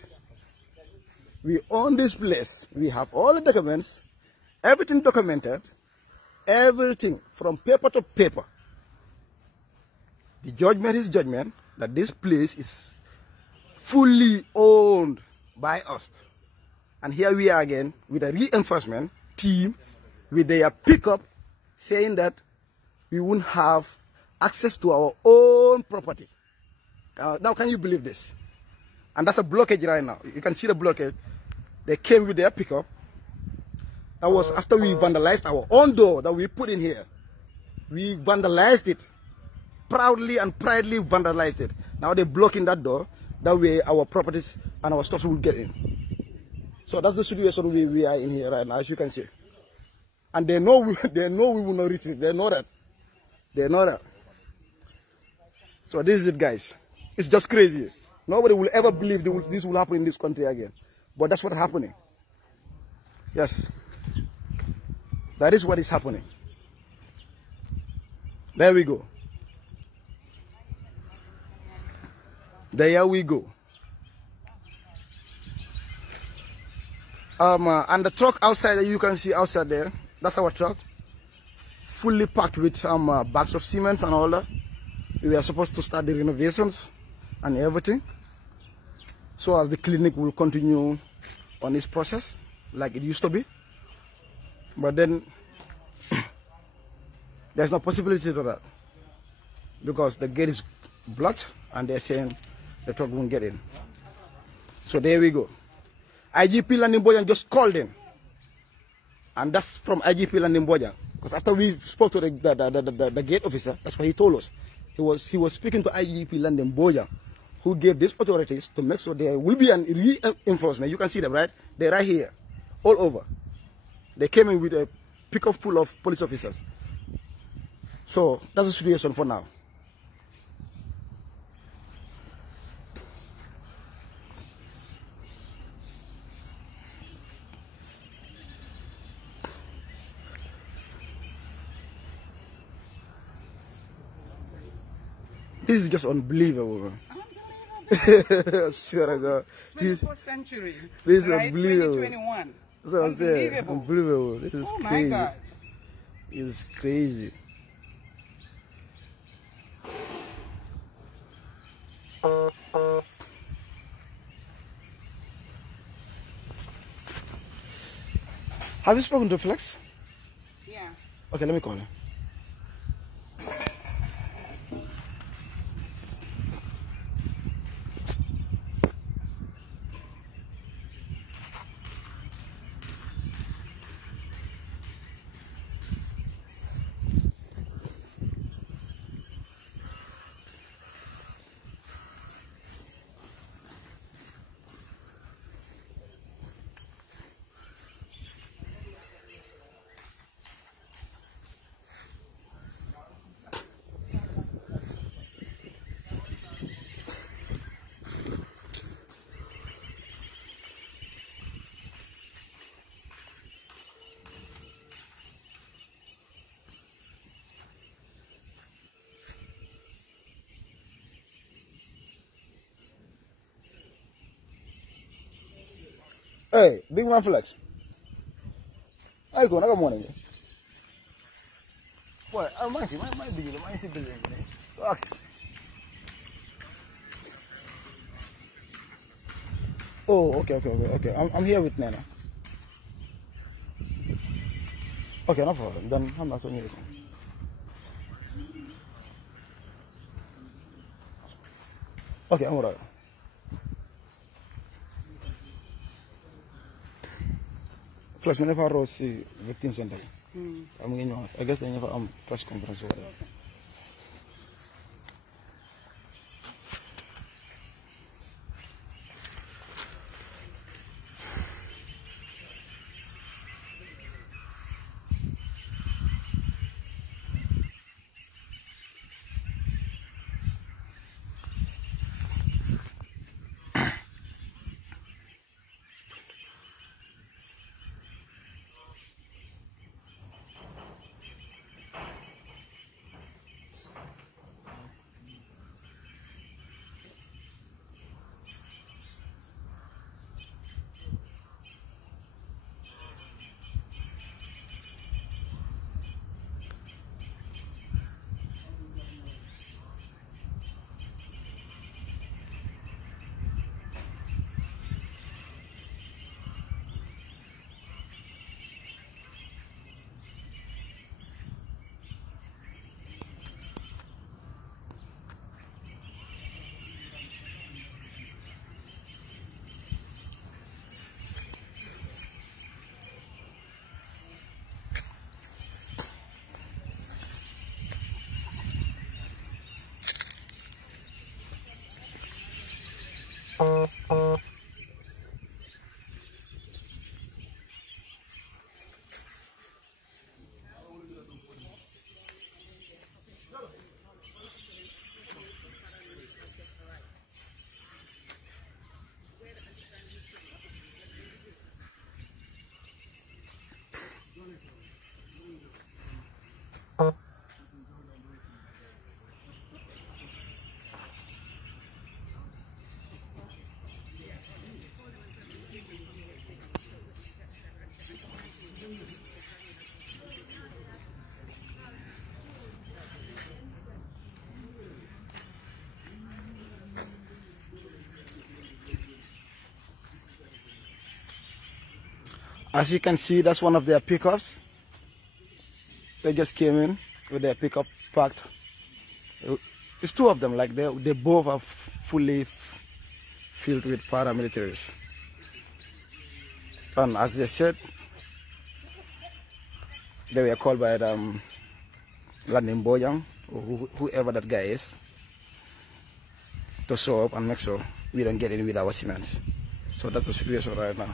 We own this place. We have all the documents, everything documented, everything from paper to paper. The judge made his judgment that this place is fully owned by us. And here we are again with a reinforcement team with their pickup saying that we won't have access to our own property. Now can you believe this? And that's a blockage right now. You can see the blockage. They came with their pickup. That was after we vandalized our own door that we put in here. We vandalized it. Proudly and pridely vandalized it. Now they're blocking that door. That way our properties and our stuff will get in. So that's the situation we are in here right now, as you can see. And they know we will not retreat. They know that. They know that. So this is it, guys. It's just crazy. Nobody will ever believe this will happen in this country again. But that's what's happening. Yes. That is what is happening. There we go. There we go. And the truck outside that you can see outside there, that's our truck. Fully packed with bags of cement and all that. We are supposed to start the renovations and everything. So as the clinic will continue on its process like it used to be. But then there's no possibility to that. Because the gate is blocked and they're saying the truck won't get in. So there we go. IGP Landing Bojang just called him. And that's from IGP Landing Bojang. Because after we spoke to the gate officer, that's what he told us. He was speaking to IGP Landing Bojang, who gave these authorities to make sure there will be an reinforcement. You can see them, right? They're right here, all over. They came in with a pickup full of police officers. So that's the situation for now. This is just unbelievable. I swear to God. 24th century. This is right? unbelievable. 2021. That's what I'm saying. Unbelievable. Unbelievable. This is Oh my crazy. God. It's crazy. Have you spoken to Flex? Yeah. Okay, let me call him. Hey, big man Flex. How you going? I got morning. What? I might be Bijijo. I see Bijijo. Ask. Oh, okay. I'm here with Nana. Okay, no problem. Then I'm not going to. Okay, I'm alright. Flex, I never wrote the victim center. I guess they never press conference. As you can see, that's one of their pickups. They just came in with their pickup packed. It's two of them, like they both are fully filled with paramilitaries. And as they said, they were called by Sgt Bojang, or whoever that guy is, to show up and make sure we don't get in with our cements. So that's the situation right now.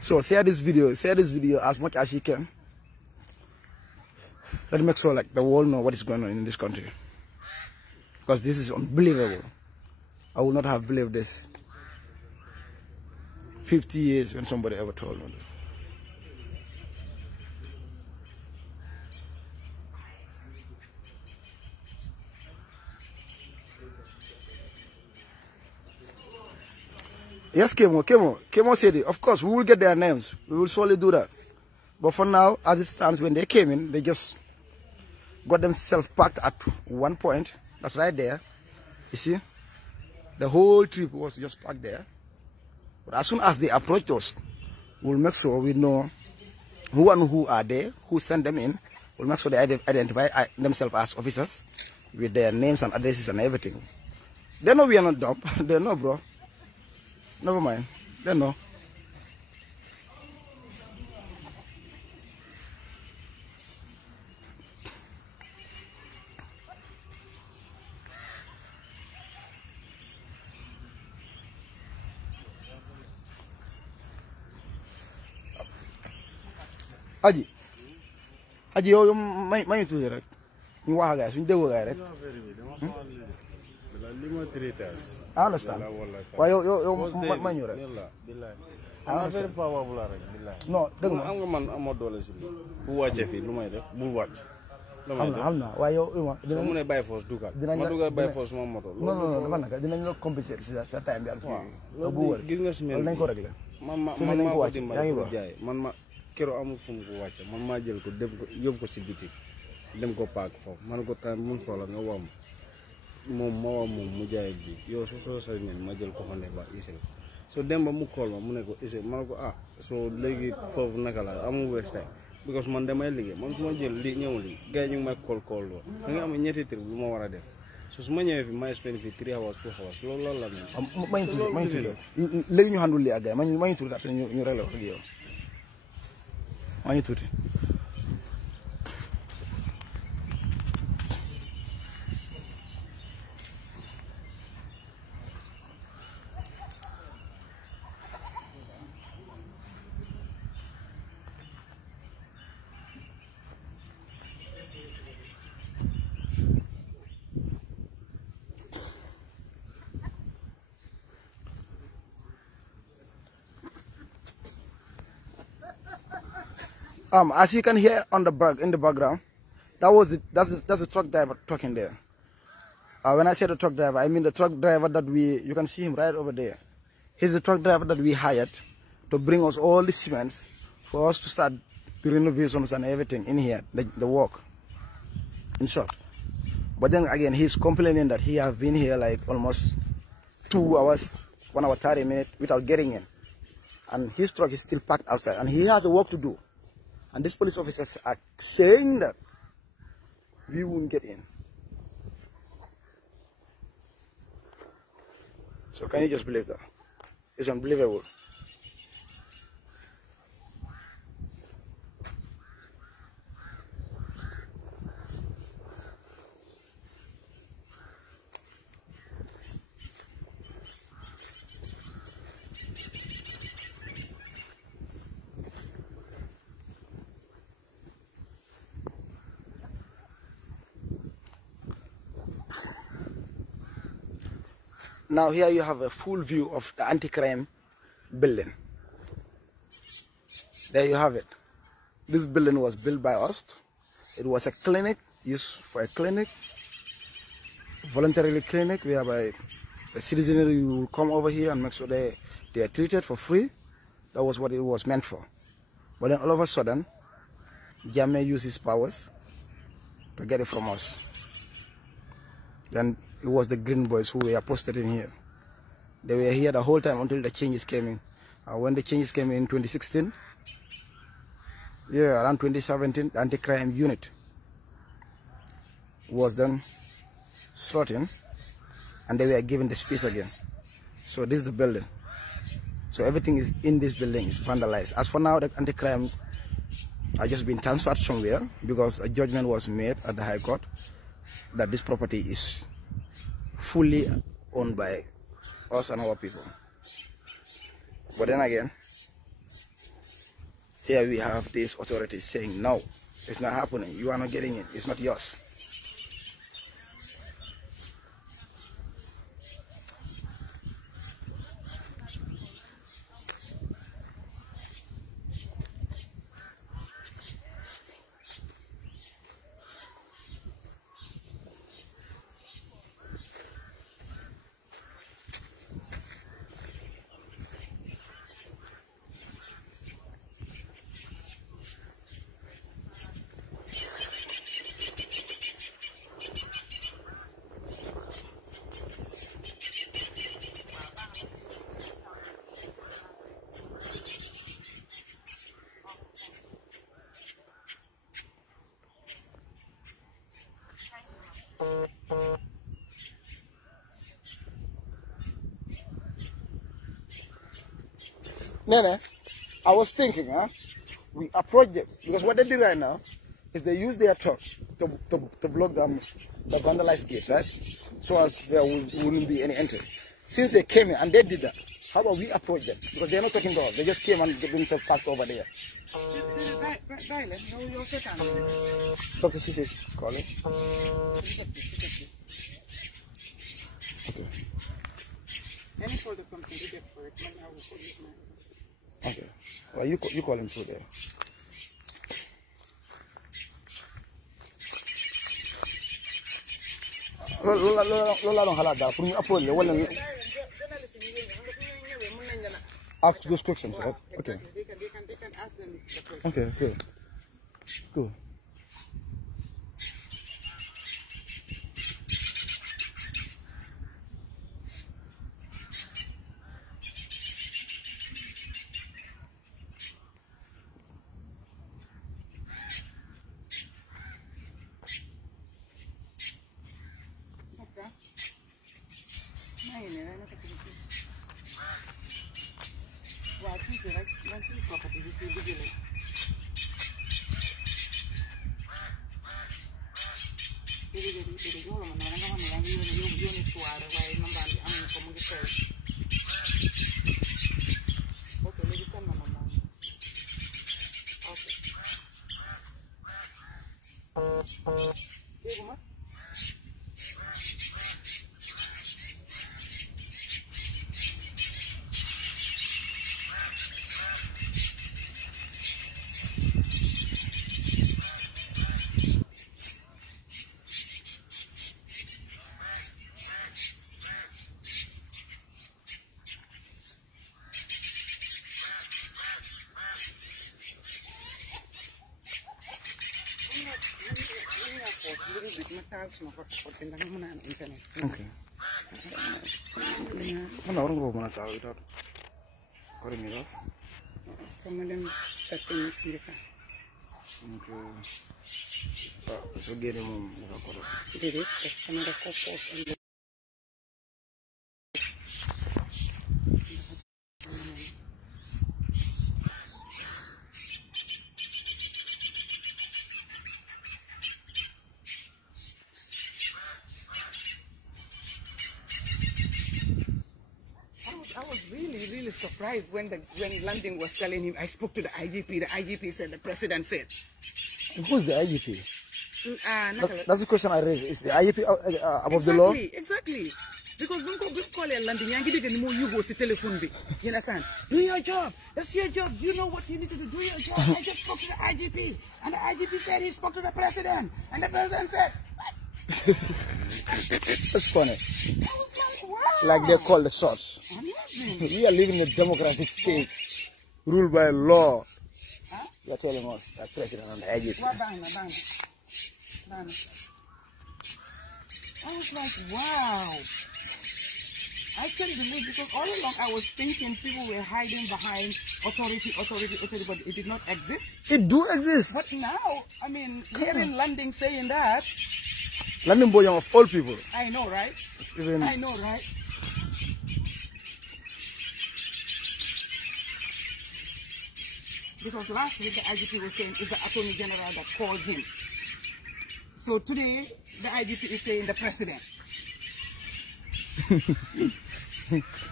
So share this video as much as you can. Let me make sure like the world know what is going on in this country. Because this is unbelievable. I would not have believed this 50 years when somebody ever told me. Yes, Kemo said it. Of course, we will get their names. We will surely do that. But for now, as it stands, when they came in, they just got themselves packed at one point. That's right there. You see? The whole trip was just packed there. But as soon as they approach us, we'll make sure we know who and who are there, who sent them in. We'll make sure they identify themselves as officers with their names and addresses and everything. They know we are not dumb. They know, bro. Never mind. They know. Aji yow may tuuti rek ñu wax gaay suñu déggoo gaay rek. I understand. Why you man you rek. I'm very powerful rek billahi. No, deug na am nga man amo doole ci bu wacce fi lumay def bu wacc. Amna why yow dina mu ne bay force dugal. Ma dugal bay force mo moto. Non dafa naka dinañ la compétir ci sa time bi ak bu wër. Gis nga ci mel nañ ko régler. Man ko dimbal ko jaay. Man kero amul fu mu ko wacce. Man ma jël ko dem ko yob ko ci boutique. Dem ko paak foofu man ko tam mun solo nga wam moom mu jaay bi yow so sa ne ma jël ko xone ba isil so dem ba mu xool ma mu ne ko isil man ko so léegi foofu naka la amul west because man damay liggéey man suma jël li ñëw li gars ñu may call lo da nga am ñetti trip lu ma war a def so su ma ñëwee fi ma spend fi 3 hours 2 hours loolu la may tuuti léegi ñu handul li ak gars may tuuti parce que ñu relé wax ak yow may tuuti. As you can hear on in the background, that's the truck driver talking there. When I say the truck driver, I mean the truck driver that you can see him right over there. He's the truck driver that we hired to bring us all the cements for us to start the renovations and everything in here, the work, in short. But then again, he's complaining that he has been here like almost 2 hours, 1 hour 30 minutes without getting in. And his truck is still parked outside and he has a work to do. And these police officers are saying that we won't get in. So can you just believe that? It's unbelievable. Now here you have a full view of the anti-crime building. There you have it. This building was built by us. It was a clinic, used for a clinic, voluntarily clinic, whereby the citizenry will come over here and make sure they are treated for free. That was what it was meant for. But then all of a sudden, Jammeh used his powers to get it from us. Then it was the Green Boys who were posted in here. They were here the whole time until the changes came in. When the changes came in 2016, around 2017, the anti-crime unit was then slot in, and they were given the space again. So this is the building. So everything is in this building is vandalized. As for now, the anti-crime has just been transferred somewhere because a judgment was made at the High Court that this property is fully owned by us and our people. But then again, here we have these authorities saying, no, it's not happening. You are not getting it. It's not yours. Nene, I was thinking, we approach them, because what they did right now is they use their truck to block the vandalized gate, right? So as there wouldn't be any entry. Since they came in and they did that, how about we approach them? Because they're not talking to us. They just came and get themselves parked over there. Dr. Sisi is calling. Okay. Okay. Well, you call him through there. Lola don't halada. From you approach you. Ask those questions, right? Okay. They can ask them the question. Okay, good. Cool. Okay. Mana orang bawa mana tahu itu? Korang ni lah. Kemudian settings mereka. Okay. Tak, segini mau korang. Jadi, kamera kopos. surprised when London was telling him, I spoke to the IGP. The IGP said, the president said. Who's the IGP? That's the question I raised. Is the IGP above the law? Exactly. Because when we call it London, you go to telephone. You understand? Do your job. That's your job. You know what you need to do. Do your job. I just spoke to the IGP. And the IGP said he spoke to the president. And the president said, that's funny. I was like, wow. Like they call the shots. Amazing. We are living in a democratic state, ruled by law. Huh? You are telling us that president and the IGP. I was like, wow. I couldn't believe, because all along I was thinking people were hiding behind authority, but it did not exist. It do exist. But now, I mean, hearing London saying that. Sgt Bojang of all people. I know, right? Even I know, right? Because last week the IGP was saying it's the Attorney General that called him. So today, the IGP is saying the president.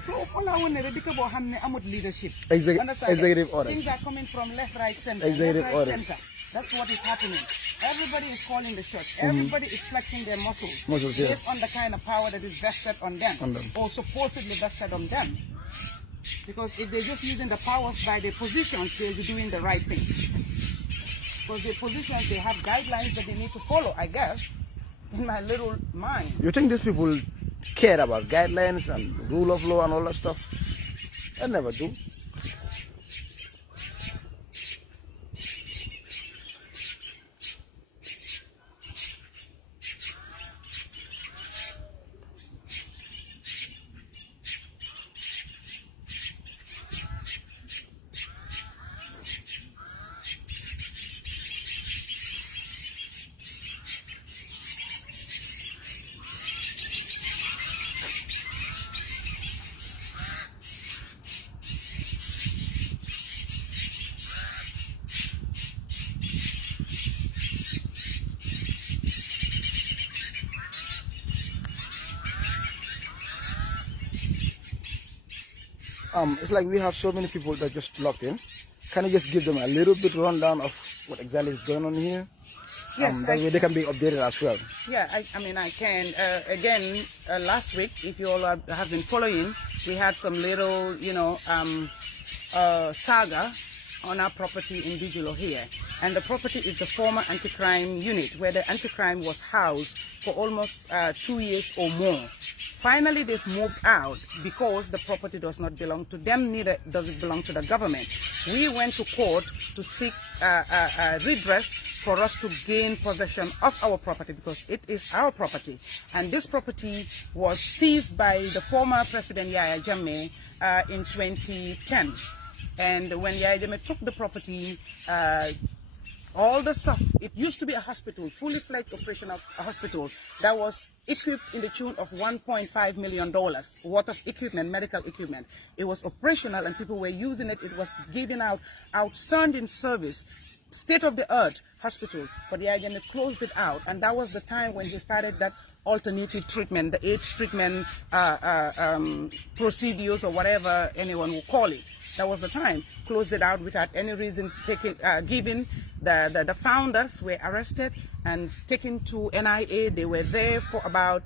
So all I want to do is leadership. Executive orders. Things are coming from left, right, center. Executive left, right, orders. center. That's what is happening. Everybody is calling the shots. Everybody is flexing their muscles Yeah. based on the kind of power that is vested on them, or supposedly vested on them. Because if they're just using the powers by their positions, they'll be doing the right thing. Because their positions, they have guidelines that they need to follow, I guess, in my little mind. You think these people care about guidelines and rule of law and all that stuff? They never do. It's like we have so many people that just locked in. Can you just give them a little bit rundown of what exactly is going on here? Yes, that way they can be updated as well. Yeah, I mean, I can. Again, last week, if you all have been following, we had some little, saga on our property in Bijijo here. And the property is the former anti-crime unit, where the anti-crime was housed for almost 2 years or more. Finally, they've moved out because the property does not belong to them, neither does it belong to the government. We went to court to seek redress for us to gain possession of our property, because it is our property. And this property was seized by the former President Yahya Jammeh in 2010. And when Yahya Jammeh took the property, all the stuff, it used to be a hospital, fully fledged operational hospital that was equipped in the tune of $1.5 million worth of equipment, medical equipment. It was operational and people were using it. It was giving out outstanding service, state-of-the-art hospital. But Yahya Jammeh closed it out, and that was the time when he started that alternative treatment, the AIDS treatment procedures, or whatever anyone will call it. That was the time. Closed it out without any reason given. The founders were arrested and taken to NIA. They were there for about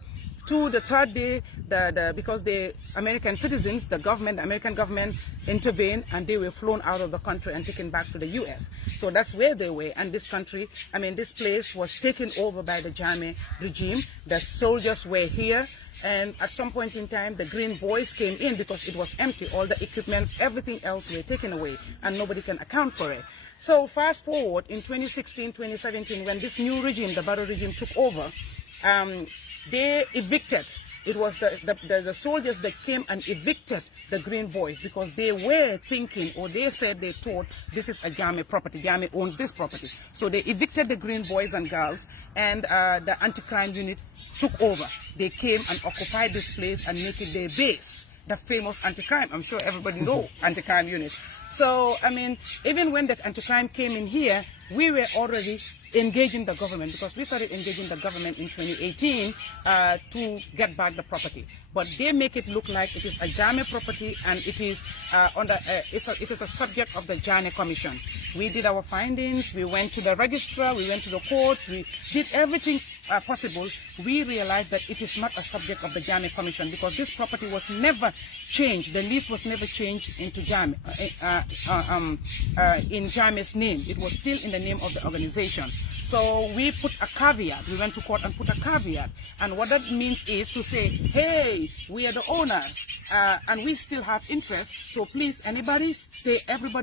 the third day, because the American citizens, the American government intervened, and they were flown out of the country and taken back to the US. So that's where they were. And this country, this place was taken over by the Jammeh regime. The soldiers were here. And at some point in time, the Green Boys came in because it was empty. All the equipment, everything else were taken away, and nobody can account for it. So fast forward in 2016, 2017, when this new regime, the Barrow regime, took over, they evicted. It was the soldiers that came and evicted the Green Boys, because they were thinking, or they said, they thought, this is a Jammeh property. Jammeh owns this property. So they evicted the Green Boys and girls, and the anti-crime unit took over. They came and occupied this place and make it their base. The famous anti-crime. I'm sure everybody know anti-crime unit. So, even when that anti-crime came in here, we were already engaging the government, because we started engaging the government in 2018 to get back the property. But they make it look like it is a Jame property and it is it is a subject of the Jame Commission. We did our findings, we went to the registrar, we went to the courts, we did everything possible. We realized that it is not a subject of the Jame Commission because this property was never changed. The lease was never changed into Jame, in Jame's name. It was still in the name of the organization. So we put a caveat. We went to court and put a caveat. And what that means is to say, hey, we are the owners and we still have interest. So please, everybody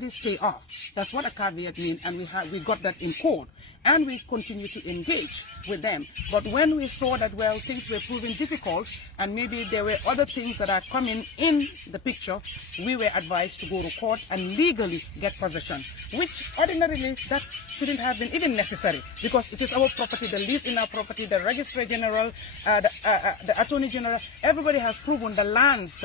stay off. That's what a caveat means. And we got that in court. And we continue to engage with them. But when we saw that, well, things were proving difficult and maybe there were other things that are coming in the picture, we were advised to go to court and legally get possession, which ordinarily that shouldn't have been even necessary because it is our property, the lease in our property, the Registrar General, the Attorney General, everybody has proven, the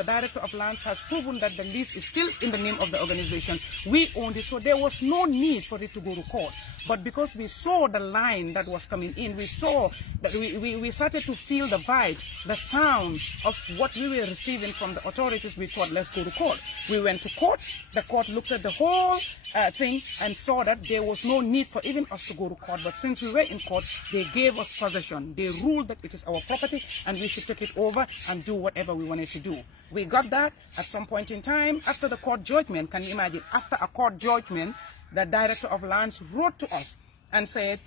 Director of Lands has proven that the lease is still in the name of the organization. We owned it, so there was no need for it to go to court. But because we saw the line that was coming in, we saw that we started to feel the vibe, the sound of what we were receiving from the authorities. We thought, let's go to court. We went to court. The court looked at the whole thing and saw that there was no need for even us to go to court. But since we were in court, they gave us possession. They ruled that it is our property and we should take it over and do whatever we wanted to do. We got that at some point in time after the court judgment. Can you imagine? After a court judgment, the Director of Lands wrote to us and said,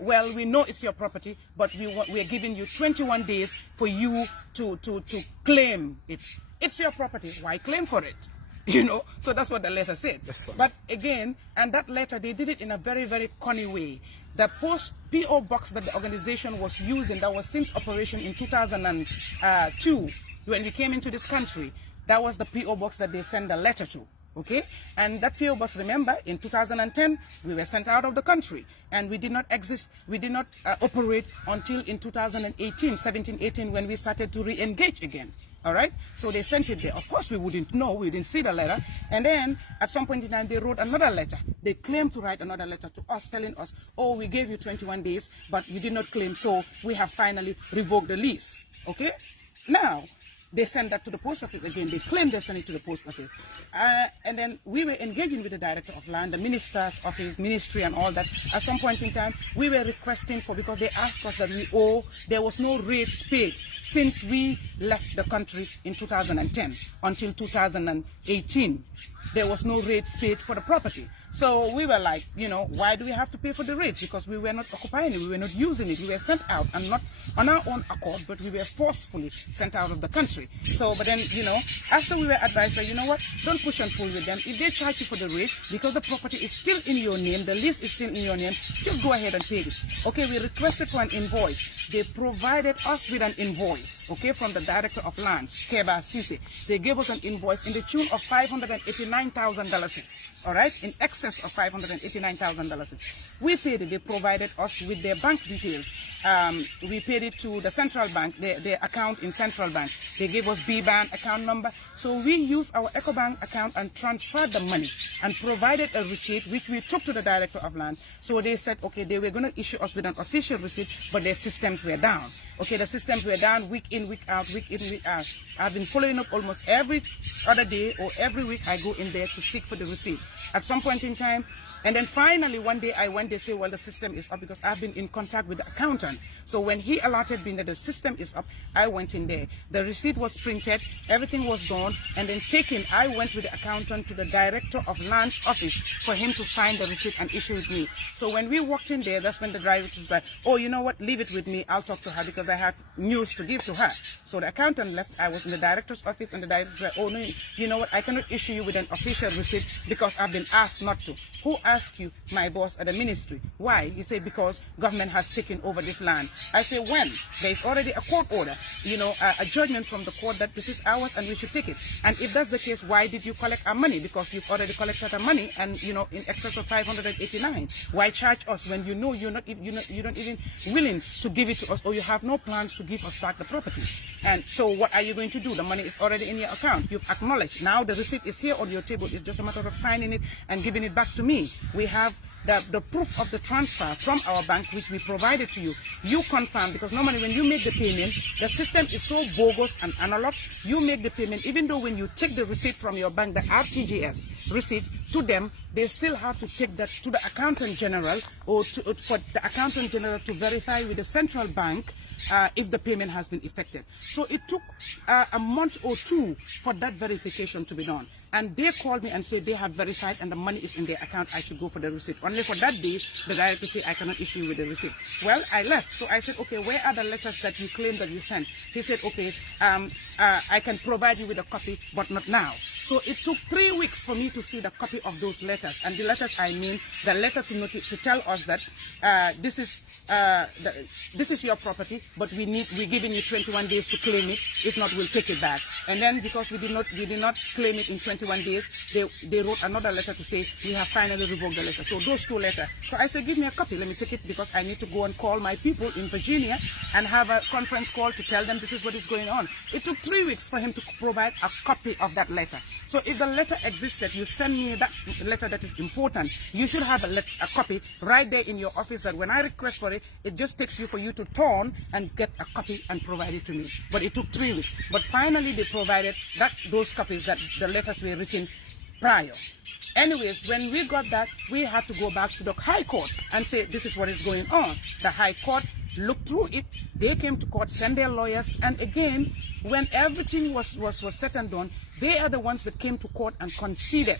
well, we know it's your property, but we are giving you 21 days for you to claim it. It's your property. Why claim for it? You know, so that's what the letter said. But again, and that letter, they did it in a very, very funny way. The P.O. box that the organization was using, that was since operation in 2002, when we came into this country, that was the P.O. box that they sent the letter to. Okay, and that P.O. box, remember, in 2010, we were sent out of the country and we did not exist, we did not operate until in 2018, 17, 18, when we started to re-engage again. All right, so they sent it there. Of course, we wouldn't know, we didn't see the letter. And then at some point in time, they wrote another letter. They claimed to write another letter to us telling us, oh, we gave you 21 days, but you did not claim, so we have finally revoked the lease. Okay, now, they sent that to the post office again. They claimed they sent it to the post office. And then we were engaging with the Director of Land, the Minister's office, ministry and all that. At some point in time, we were requesting for, because they asked us that we owe, there was no rates paid since we left the country in 2010 until 2018. There was no rates paid for the property. So we were like, you know, why do we have to pay for the rates? Because we were not occupying it, we were not using it, we were sent out, and not on our own accord, but we were forcefully sent out of the country. So, but then, you know, after we were advised that, you know what, don't push and pull with them. If they charge you for the rate, because the property is still in your name, the lease is still in your name, just go ahead and pay it. Okay, we requested for an invoice. They provided us with an invoice, okay, from the Director of Lands, Keba Sisi. They gave us an invoice in the tune of $589,000. All right, in excess of $589,000. We paid it. They provided us with their bank details. We paid it to the central bank, their account in central bank. They gave us BBAN account number. So we used our EcoBank account and transferred the money and provided a receipt, which we took to the Director of Land. So they said, okay, they were going to issue us with an official receipt, but their systems were down. Okay, the systems were down week in, week out, week in, week out. I've been following up almost every other day or every week. I go in there to seek for the receipt. At some point in time, and then finally one day I went, they say, well, the system is up, because I've been in contact with the accountant. So when he alerted me that the system is up, I went in there. The receipt was printed, everything was gone, and then taken, I went with the accountant to the Director of Lands office for him to sign the receipt and issue it me. So when we walked in there, that's when the director was like, oh, you know what, leave it with me, I'll talk to her because I have news to give to her. So the accountant left, I was in the director's office, and the director said, oh, no, you know what, I cannot issue you with an official receipt because I've been asked not to. Who asked you? My boss at the ministry. Why? He said, because government has taken over this land. I say, when? There is already a court order, you know, a judgment from the court that this is ours and we should take it. And if that's the case, why did you collect our money? Because you've already collected our money, and, you know, in excess of 589. Why charge us when you know you're not even willing to give it to us, or you have no plans to give us back the property? And so what are you going to do? The money is already in your account. You've acknowledged. Now the receipt is here on your table. It's just a matter of signing it and giving it back to me. We have the proof of the transfer from our bank, which we provided to you. You confirm, because normally when you make the payment, the system is so bogus and analog. You make the payment, even though when you take the receipt from your bank, the RTGS receipt, to them, they still have to take that to the accountant general, or for the accountant general to verify with the central bank if the payment has been effected. So it took a month or two for that verification to be done. And they called me and said they have verified and the money is in their account. I should go for the receipt. Only for that day, the director said I cannot issue you with the receipt. Well, I left. So I said, okay, where are the letters that you claim that you sent? He said, okay, I can provide you with a copy, but not now. So it took 3 weeks for me to see the copy of those letters. And the letters, I mean the letter to tell us that this is your property, but we're giving you 21 days to claim it. If not, we'll take it back. And then because we did not claim it in 21 days, they wrote another letter to say we have finally revoked the letter. So those two letters. So I said, give me a copy. Let me take it, because I need to go and call my people in Virginia and have a conference call to tell them this is what is going on. It took 3 weeks for him to provide a copy of that letter. So if the letter existed, you send me that letter that is important. You should have a copy right there in your office, that when I request for it, it just takes you for you to turn and get a copy and provide it to me. But it took 3 weeks. But finally they provided those copies, that the letters were written prior. Anyways, when we got that, we had to go back to the High Court and say this is what is going on. The High Court looked through it. They came to court, sent their lawyers, and again, when everything was said and done, they are the ones that came to court and conceded.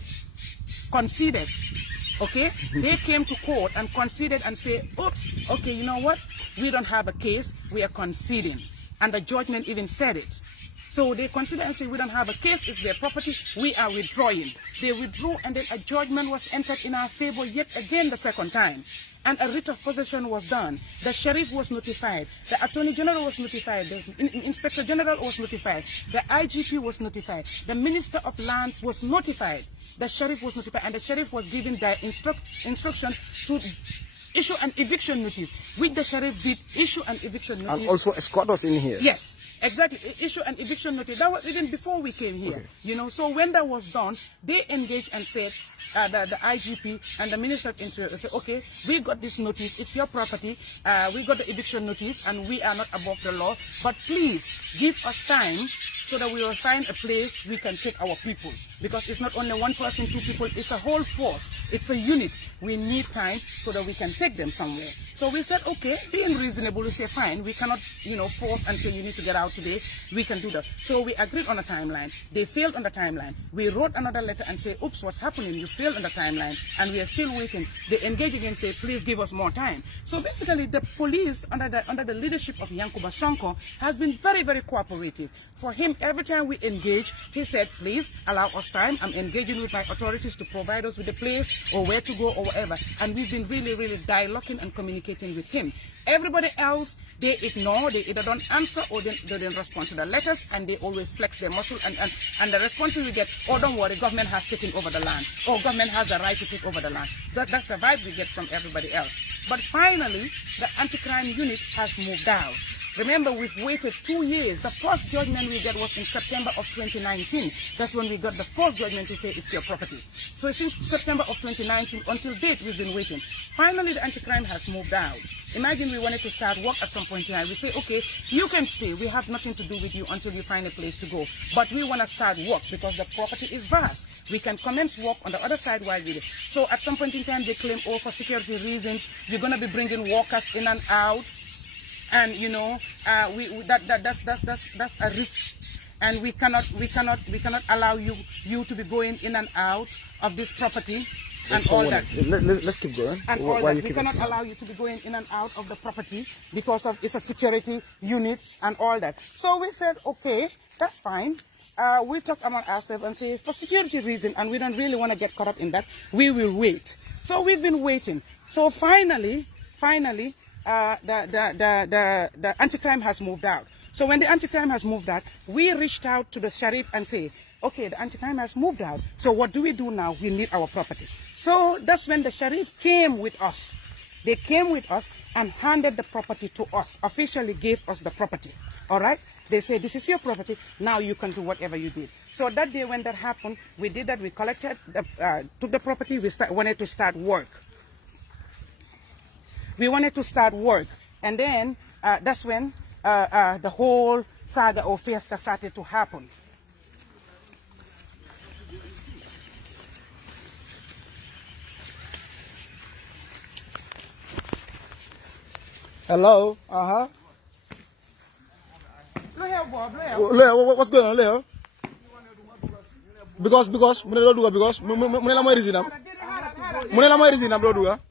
Okay, they came to court and conceded and say, oops, okay, you know what? We don't have a case, we are conceding. And the judgment even said it. So they consider and say, we don't have a case, it's their property, we are withdrawing. They withdrew, and then a judgment was entered in our favor yet again the second time. And a writ of possession was done. The sheriff was notified. The attorney general was notified. The inspector general was notified. The IGP was notified. The minister of lands was notified. The sheriff was notified. And the sheriff was given the instruction to issue an eviction notice, which the sheriff did issue an eviction notice. And also escort us in here. Yes. Exactly, issue an eviction notice. That was even before we came here, you know. So when that was done, they engaged and said, the IGP and the Minister of Interior said, okay, we got this notice, it's your property, we got the eviction notice, and we are not above the law, but please give us time so that we will find a place we can take our people. Because it's not only one person, two people, it's a whole force, it's a unit. We need time so that we can take them somewhere. So we said, okay, being reasonable, we say, fine, we cannot, you know, force until you need to get out today, we can do that. So we agreed on a timeline. They failed on the timeline. We wrote another letter and say, oops, what's happening? You failed on the timeline, and we are still waiting. They engage again and say, please give us more time. So basically, the police, under the leadership of Yankuba Sonko, has been very, very cooperative. For him, every time we engage, he said, please allow us time. I'm engaging with my authorities to provide us with a place or where to go or whatever. And we've been really, really dialoguing and communicating with him. Everybody else, they ignore, they either don't answer or they don't respond to the letters, and they always flex their muscle, and the responses we get, oh, don't worry, government has taken over the land, or government has the right to take over the land. That's the vibe we get from everybody else. But finally, the anti-crime unit has moved out. Remember, we've waited 2 years. The first judgment we got was in September of 2019. That's when we got the first judgment to say it's your property. So since September of 2019, until date, we've been waiting. Finally, the anti-crime has moved out. Imagine we wanted to start work at some point in time. We say, okay, you can stay. We have nothing to do with you until you find a place to go. But we want to start work because the property is vast. We can commence work on the other side while we're there. So at some point in time, they claim, oh, for security reasons, we're going to be bringing workers in and out. And you know, that's a risk, and we cannot allow you to be going in and out of this property and so all that. Let's keep going. And all that. We cannot allow you to be going in and out of the property because of it's a security unit and all that. So we said, okay, that's fine. We talk among ourselves and say, for security reason, and we don't really want to get caught up in that, we will wait. So we've been waiting. So finally. The anti-crime has moved out. So when the anti-crime has moved out, we reached out to the sheriff and say, okay, the anti-crime has moved out. So what do we do now? We need our property. So that's when the sheriff came with us. They came with us and handed the property to us, officially gave us the property. All right? They say, this is your property. Now you can do whatever you did. So that day when that happened, we did that. We collected, took the property. We wanted to start work. We wanted to start work. And then that's when the whole saga or fiesta started to happen. Hello? Leo, what's going on, Leo? Because because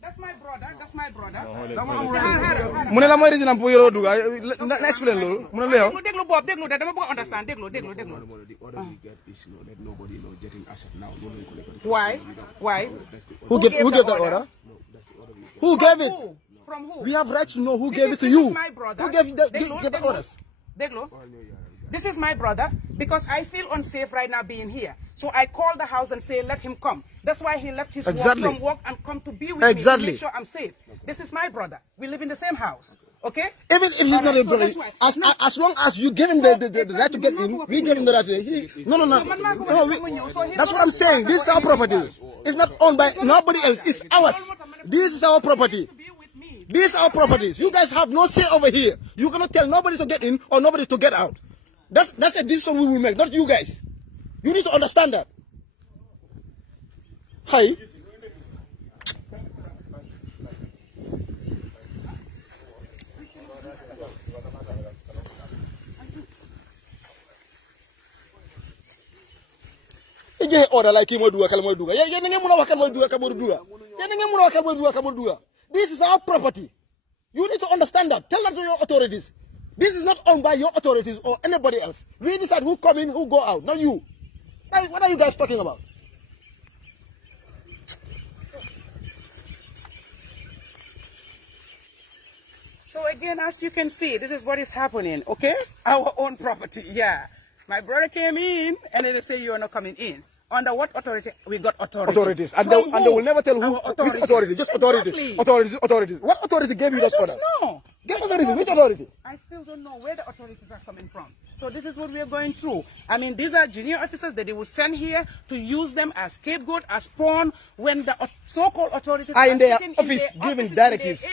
that's my brother. Explain Leo. Understand. Why? Who gave that order? Who gave it? From who? We have right to know who gave it to you. My brother. Who gave the orders? Deglo. This is my brother because I feel unsafe right now being here. So I called the house and say, let him come. That's why he left his work from work and come to be with me to make sure I'm safe. This is my brother. We live in the same house. Okay? Even if he's not a brother, as long as you give him the right to get in, we give him the right to No. That's what I'm saying. This is our property. It's not owned by nobody else. It's ours. This is our property. These are our properties. You guys have no say over here. You cannot tell nobody to get in or nobody to get out. That's a decision we will make, not you guys. You need to understand that. Hi. Order like him. This is our property. You need to understand that. Tell that to your authorities. This is not owned by your authorities or anybody else. We decide who come in, who go out, not you. What are you guys talking about? So again, as you can see, this is what is happening, okay? Our own property, yeah. My brother came in, and then they say you are not coming in. Under what authority? We got authorities. And they will never tell who authority. Just authority. Exactly. Authorities. What authority gave you that order? I don't know. Get authority. Which authority? I still don't know where the authorities are coming from. So this is what we are going through. I mean, these are junior officers that they will send here to use them as scapegoat, as pawn, when the so-called authorities are in their office giving directives.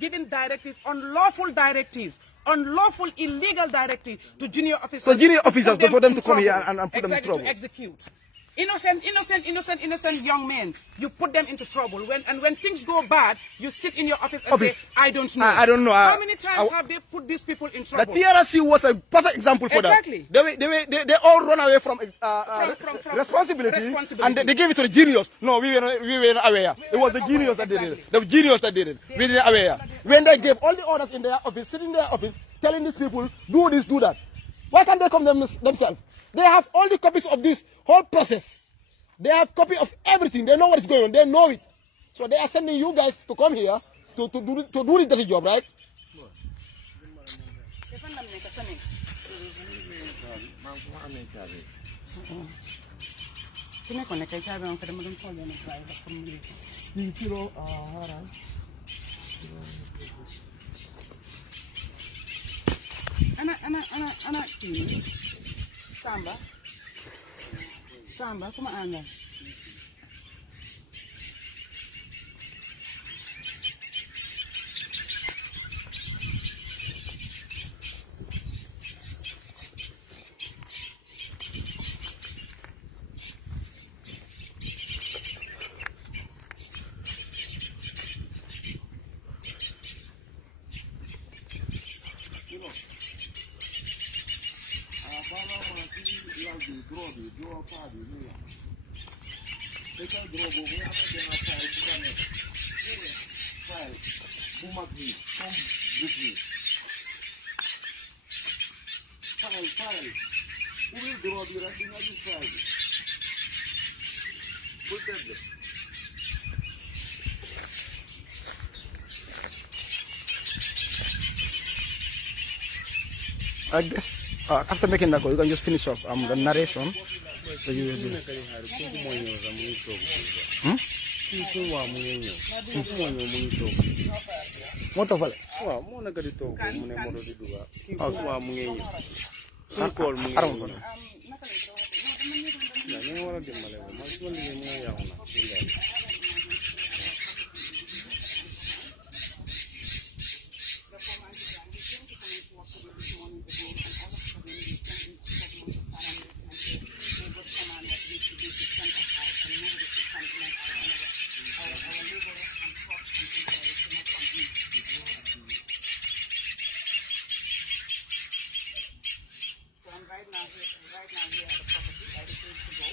Giving directives, unlawful directives, unlawful, illegal directives to junior officers. So junior officers, for them to come here and put them in trouble. To execute. Innocent young men, you put them into trouble. When things go bad, you sit in your office and say, I don't know. I don't know. How many times have they put these people in trouble? The TRC was a perfect example for that. Exactly. They all run away from responsibility, and they gave it to the genius. No, we were not aware. It was the genius that did it. The genius that did it. We didn't aware. When they gave all the orders in their office, sitting in their office, telling these people, do this, do that. Why can't they come themselves? They have all the copies of this whole process. They have copy of everything. They know what is going on. They know it. So they are sending you guys to come here to do the dirty job, right? Samba, come on. I guess after making that call, you can just finish off the narration. So you will do. What of it? So I'm right now here at the property. I refuse to go.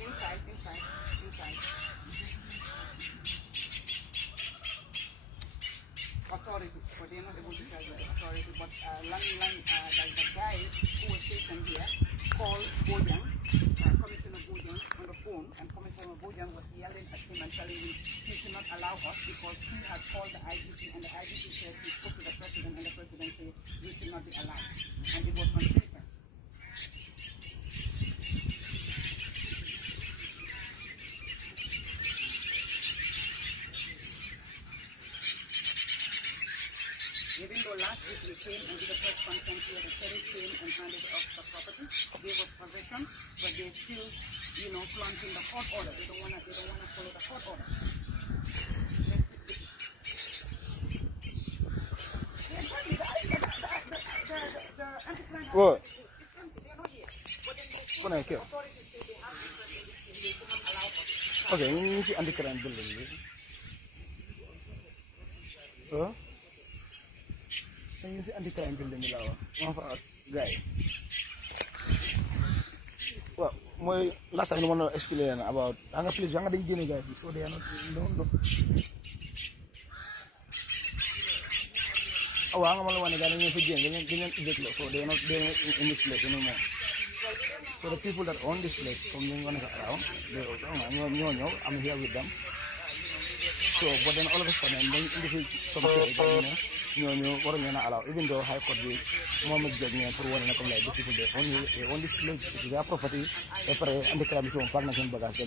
Inside. Authority, but they're not able to tell the authority. But the guy who was stationed here called Bojang, Commissioner Bojang, on the phone, and Commissioner Bojang was yelling at him and telling him he should not allow us because he had called the IGP, and the IGP said he spoke to the president, and the president said we should not be allowed, and it was on paper. Even though last week we came and did a press conference here, the sheriff came and handed off the property, gave us possession, but they still, flaunting the court order. They don't wanna follow the court order. What? They're not here. But then What I care? authorities say they have to they cannot allow us. Okay, you see underground building. Huh? You see underground building lawa. One for guy. Well, my last time I want to explain about anga please anga dañ gëné guys so they are not no. Oh, anga mala wone gaay ñu fa gën dañ eject so they are not in this place anymore. So the people that own this place from being around, I'm here with them. So, but then all of a sudden, then this is something allow. Even though High Court will moment judgment for one and like the people they own this place, their property, and the crime is on partners and bagas.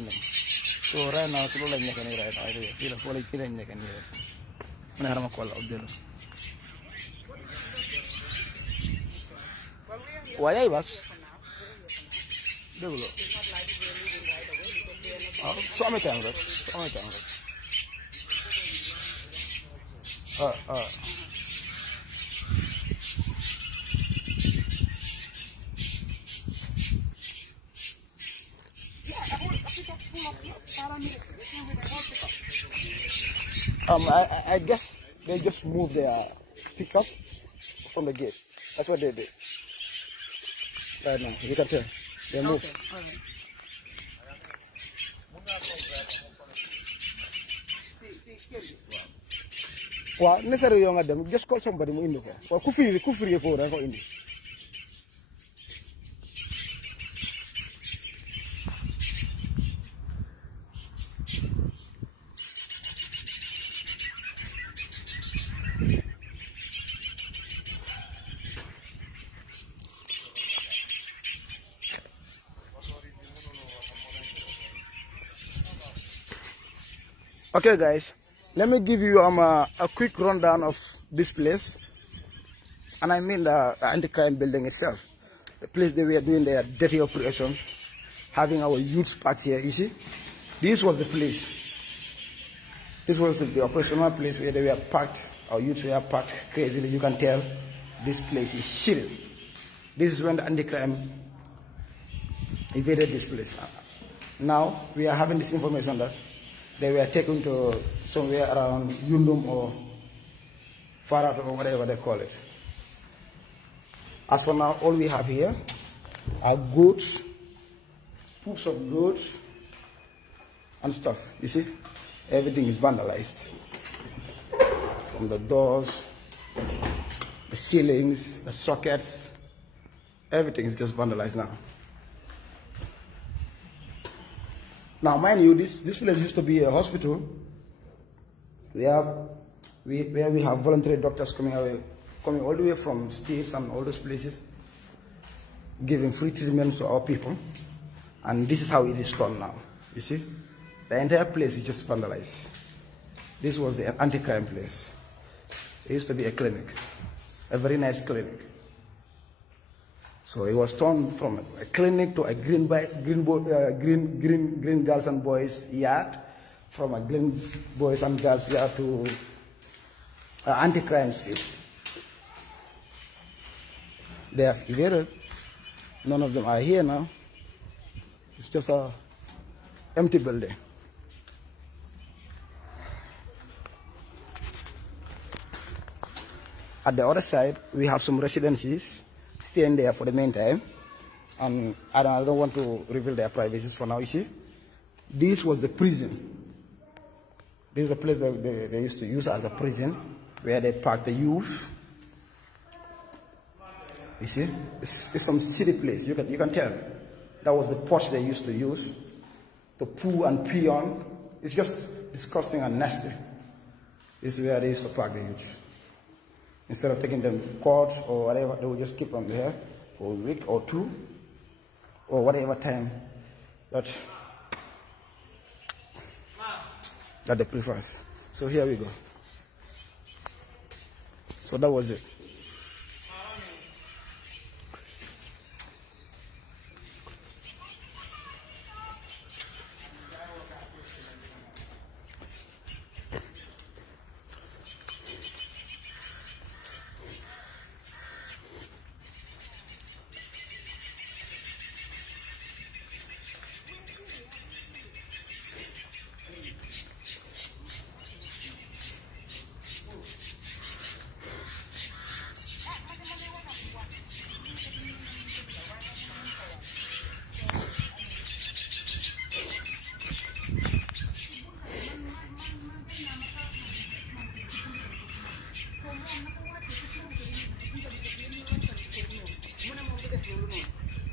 So right now, so like right now, I feel like feeling like and I have a call out there. Why I was? So many times. I guess they just moved their pickup from the gate. That's what they did. Right now, you can tell. They moved. Okay, all right. Well, necessary young Adam, just call somebody in the car. Well, kufiri for Indi. Okay, guys. Let me give you a quick rundown of this place, and I mean the anti-crime building itself. The place they were doing their dirty operation, having our youth party here, you see. This was the place. This was the operational place where they were packed, our youth were packed crazily. You can tell this place is shit. This is when the anti-crime invaded this place. Now, we are having this information that they were taken to somewhere around Yundum or Farat or whatever they call it. As for now, all we have here are goats, poops of goats, and stuff. You see, everything is vandalized. From the doors, the ceilings, the sockets, everything is just vandalized now. Now, mind you, this place used to be a hospital. Where we have voluntary doctors coming all the way from states and all those places, giving free treatment to our people. And this is how it is done now. You see, the entire place is just vandalized. This was the anti-crime place. It used to be a clinic, a very nice clinic. So it was turned from a clinic to a green girls and boys yard, from a green boys and girls yard to an anti-crime space. They have evaded None of them are here now. It's just a empty building. At the other side, we have some residencies staying there for the meantime. And I don't want to reveal their privacies for now, you see. This was the prison. This is the place that they used to use as a prison, where they park the youth. You see, it's some city place. You can tell. That was the porch they used to use to poo and pee on. It's just disgusting and nasty. This is where they used to park the youth. Instead of taking them to court or whatever, they would just keep them there for a week or two, or whatever time that they prefer. So here we go. So that was it.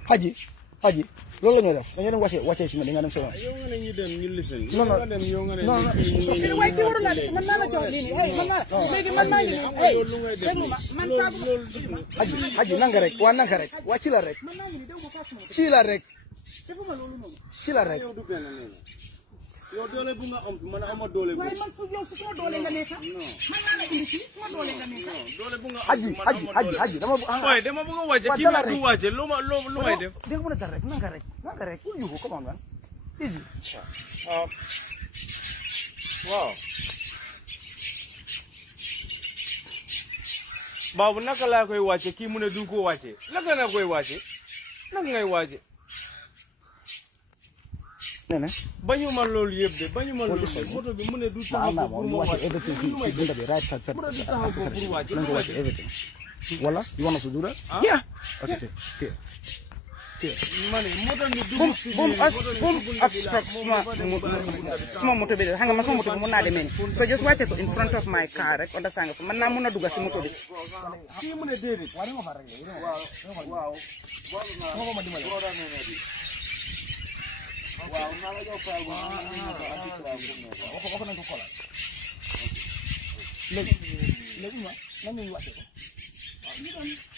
Haji, loolu la ñuy def dañu dem wàccee si nga dem sa yoon. yow nga ne ñu dem ñu listen. non non non kii waaye kii warul laa def man naa la jox lii nii hey man naa léegi man maa ngi nii hey déglu ma man Haji nanga rek waa ci la rek man maa ngi nii déglu ma fas ma ci la rek defuma loolu noonu ci la rek. yow du benn nee na yow doole bu nga am man ama doole bu waaye man su yow su suma doole nga nekk man naa la indi fii suma doole nga nekk doole bu nga am man ama doole Haji dama waaye dama bëgg a wàcce kii ma du wàcce lu may def dégg mën a dal rek nanga rek bul yuuxu come on man easy. waaw baabu naka laa koy wàcce kii mu ne du ko wàcce naka naa koy wàcce naka ngay wàcce nene bañuma loolu yëpp de bañuma loolu yëpp moto bi mu ne du taxaw pour mu wàcce everything si bunda bi right side mu ne du taxaw pour wàcce nañ ko wàcce everything wala you want us to do that? yeah okay man moto bi du boom obstruct suma moto bi de xam nga man suma moto bi mun naa demee nii so just wàcce ko in front of my car rek understand nga ko man naa mun a dugg si moto bi kii mu ne déedéet waaw naa la jox fay waxo nañ ko xoolal léegi ma nan ñuy wàcce ko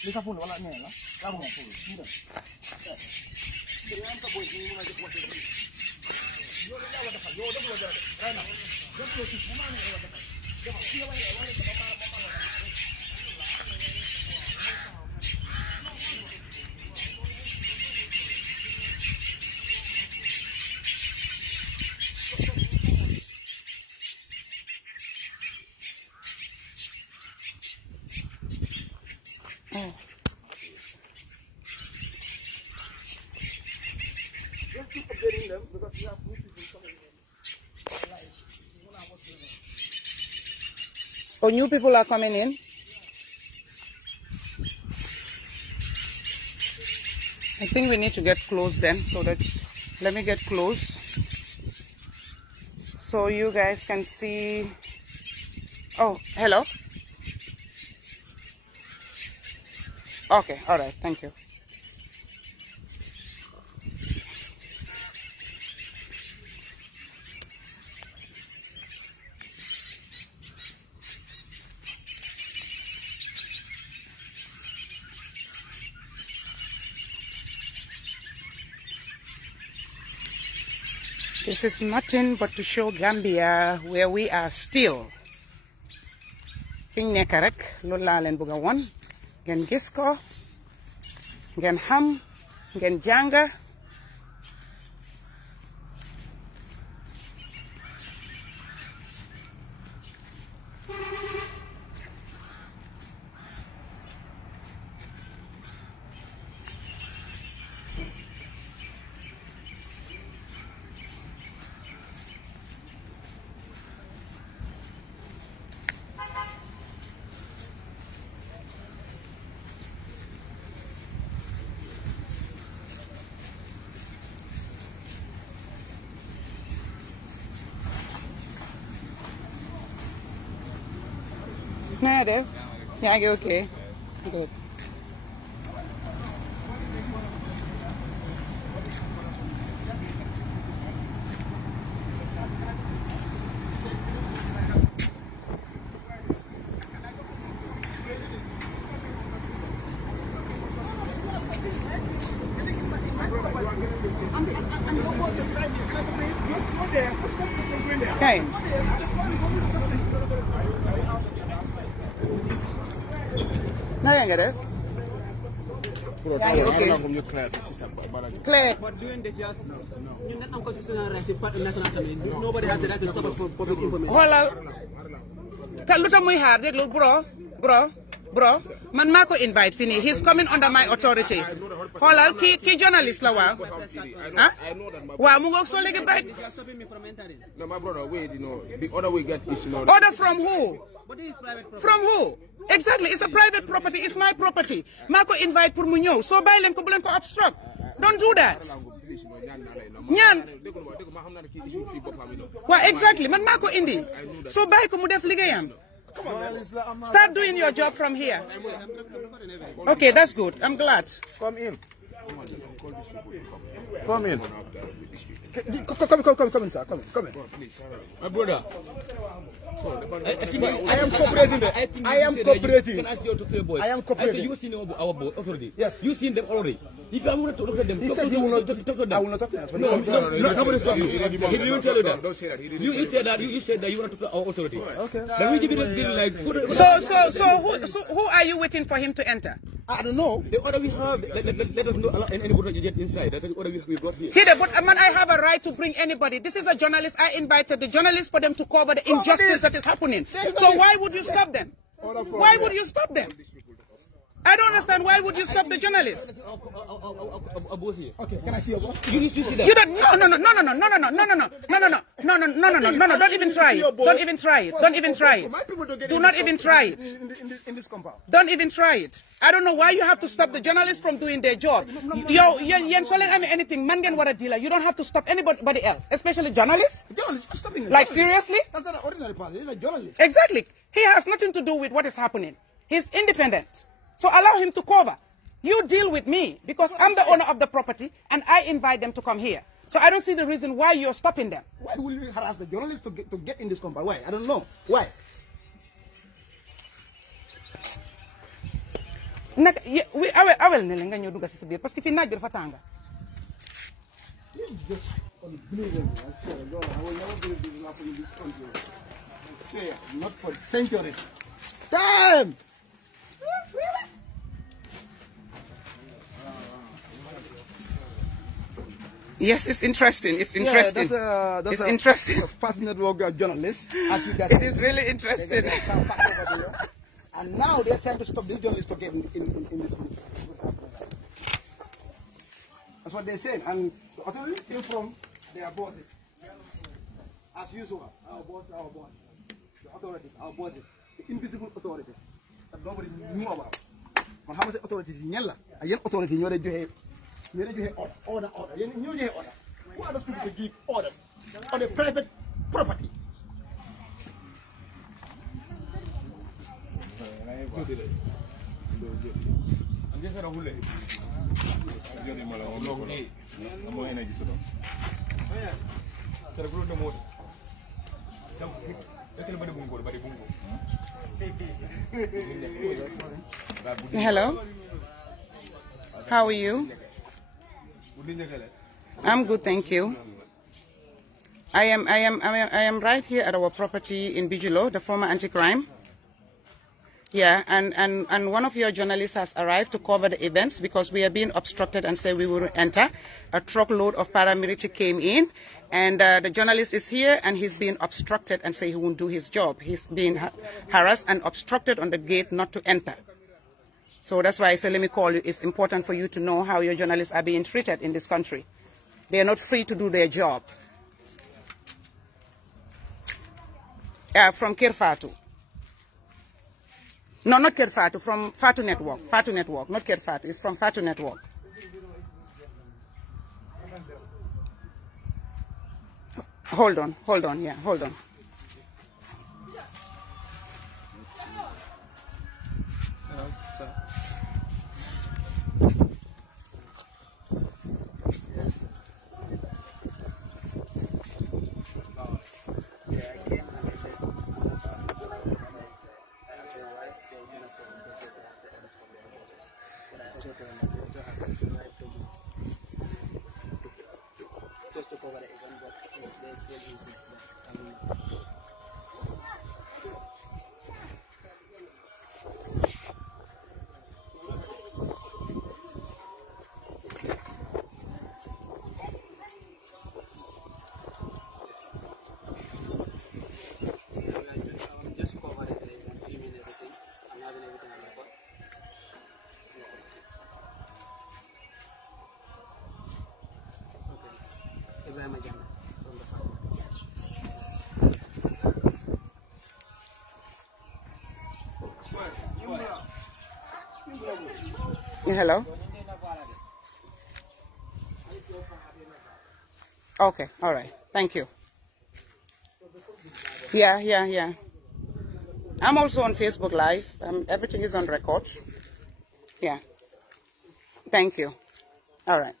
li sa ful wala ñeneen la yaa ko moom ful ñu dem Oh, new people are coming in. I think we need to get close then, so that let me get close so you guys can see. Oh, hello. Okay, all right, thank you. This is nothing but to show Gambia where we are still. Fiñ nekk rek loolu laa leen bëgg a won ngeen gis ko ngeen xam ngeen jàng. nga def yaa ngi okay good Okay. Now you get it. Yeah, okay. Clear. But doing this just you're not unconstitutional rights in national assembly. Nobody has the right to stop us for public information. Hold on. Kaluta muy hard, déglu bro. Man maa ko invite fini. He's coming under my authority. Xoolal ki journalist la waaw. Ah? Waaw mu ngoog soo léegi break. You're stopping me from entering. No, my brother, wait, the other way get is Order from who? But this is private property. From who? Exactly, it's a private property. It's my property. Maa ko invite pour mu ñëw. So bàyyi leen ko bu leen ko obstruct. Don't do that. Ñaan. Waaw exactly man maa ko indi. So bàyyi ko mu def liggéeyam. Start doing your job from here. Okay, that's good. I'm glad. Come in. Come in. Come in, sir. Come in. My brother. I am cooperating. I am cooperating. Can I ask you to play boy? I am cooperating. I said you seen our boy authority. Yes. You seen them already. If I want to look at them, He talk said to he will not talk to them. I will not talk to him. No, nobody stopped you. He didn't tell you that. Don't say that. He didn't You said that. You said that you want to talk to our authority. Okay. Then we give it like. So who are you waiting for him to enter? I don't know. The order we have, let us know allow anybody to get inside. That's the order we got here. Hide, but man, I have a right to bring anybody. This is a journalist. I invited the journalists for them to cover the injustice that is happening. So why would you stop them? Why would you stop them? I don't understand. Why would you stop the journalists? Okay, can I see your boss? You see that? You don't. No. Don't even try it. Don't even try it. Don't even try it. My people don't get Do not even try it. in this compound. Don't even try it. I don't know why you have to stop the journalists from doing their job. Anything, man can what a dealer. You don't have to stop anybody else, especially journalists. Journalist, you're stopping me. Like seriously? That's not an ordinary person. He's a journalist. Exactly. He has nothing to do with what is happening. He's independent. So allow him to cover. You deal with me because I'm the owner of the property and I invite them to come here. So I don't see the reason why you're stopping them. Why will you harass the journalists to get in this compound? Why? I don't know. Why? I will nga ñëw dugg ci biir parce que fi naaj bi dafa tàng. This is just unbelievable. I swear, Lord, I will never believe this will happen in this country. I swear, not for centuries. Damn! Yes, it's interesting. It's interesting. Yeah, that's it's interesting. A fast network journalist, as you guys. It is really interesting. And now they're trying to stop these journalists to get in this group. That's what they're saying. And the authority came from their bosses. As usual, our bosses. The authorities, our bosses. The invisible authorities that nobody knew about. But how much authorities in Yella? A young authority, you're order. Who are those people to give orders on a private property? Hello. How are you? I'm good, thank you. I am right here at our property in Bijijo, the former anti-crime. Yeah, and one of your journalists has arrived to cover the events because we are being obstructed and say we will enter. A truckload of paramilitary came in, and the journalist is here and he's being obstructed and say he won't do his job. He's being harassed and obstructed on the gate not to enter. So that's why I say let me call you. It's important for you to know how your journalists are being treated in this country. They are not free to do their job. From Kirfatu. No, not Kirfatu, from Fatu Network. Fatu Network, not Kirfatu. It's from Fatu Network. Hold on, yeah, hold on. Hello? Okay, all right. Thank you. Yeah. I'm also on Facebook Live. Everything is on record. Yeah. Thank you. All right.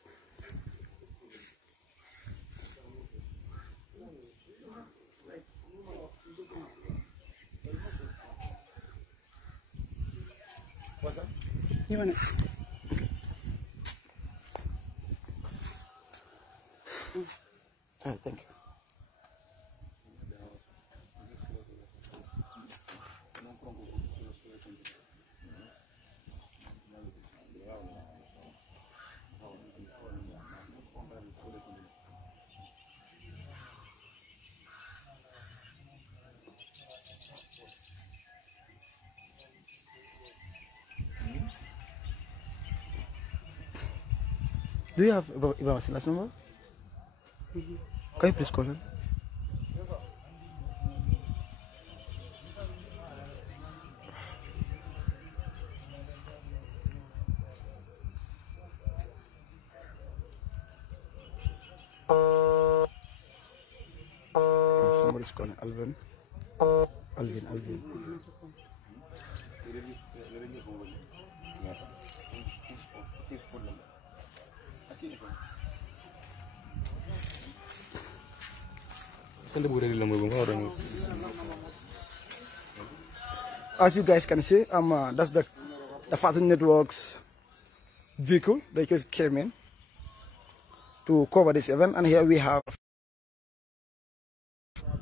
What's that? You want it? All right, thank you. Do you have Ibrahim's last number? Can you please call him? Somebody's calling Alvin. Alvin. As you guys can see, that's the Fatu Networks vehicle. They just came in to cover this event, and here we have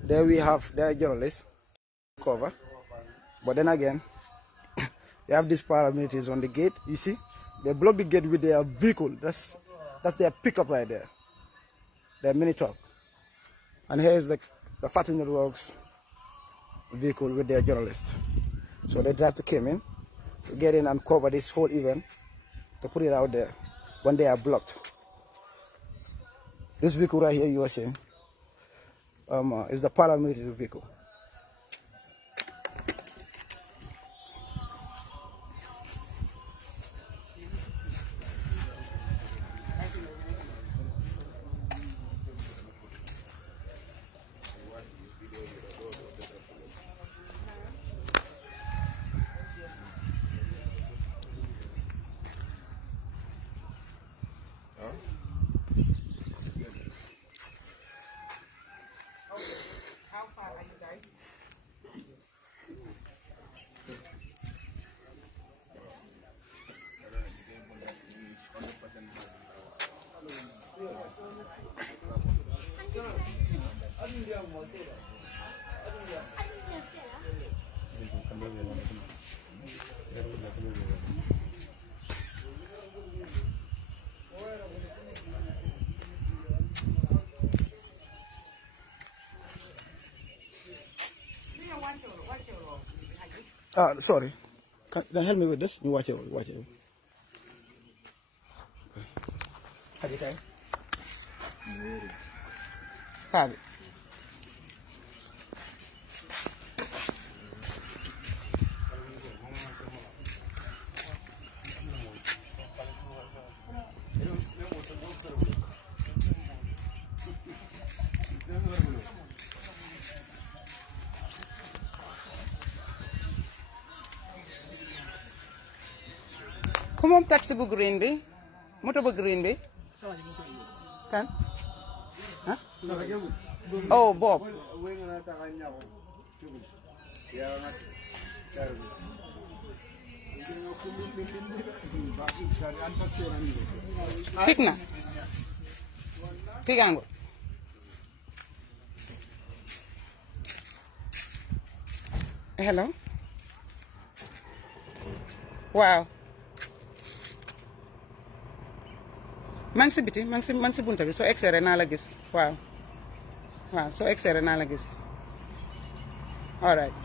their journalists cover. But then again, they have these paramilitaries on the gate. You see, they block the gate with their vehicle. That's their pickup right there, their mini truck. And here is the Fatu Networks vehicle with their journalists. So they have to come in to get in and cover this whole event, to put it out there when they are blocked. This vehicle right here you are seeing is the paramilitary vehicle. How far are you guys? Sorry. Can you help me with this? You watch it. Have you time? Have it. Come on, taxi bu green bi, moto bu green bi. Kan? Huh? Oh, Bob. Pick na. Pick angle. hello waaw maa ngi si biti maa ngi si bunta bi soo egsee rek naa la gis waaw soo egsee rek naa la gis all right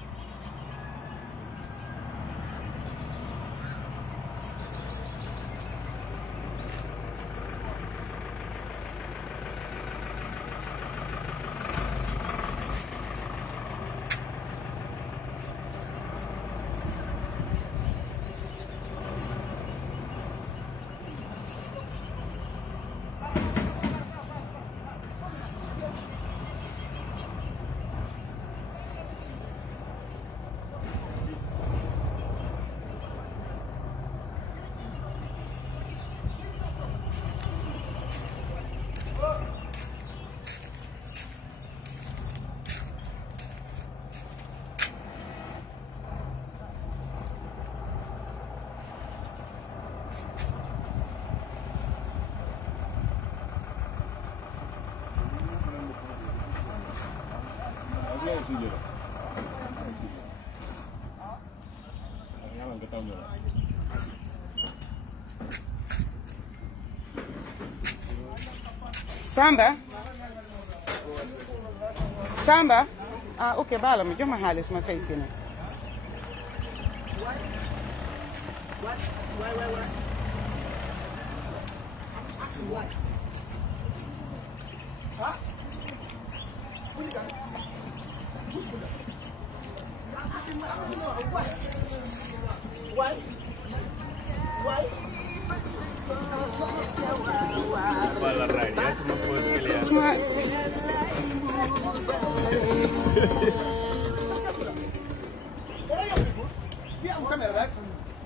Samba ok baala ma jox ma xaalis ma fay kii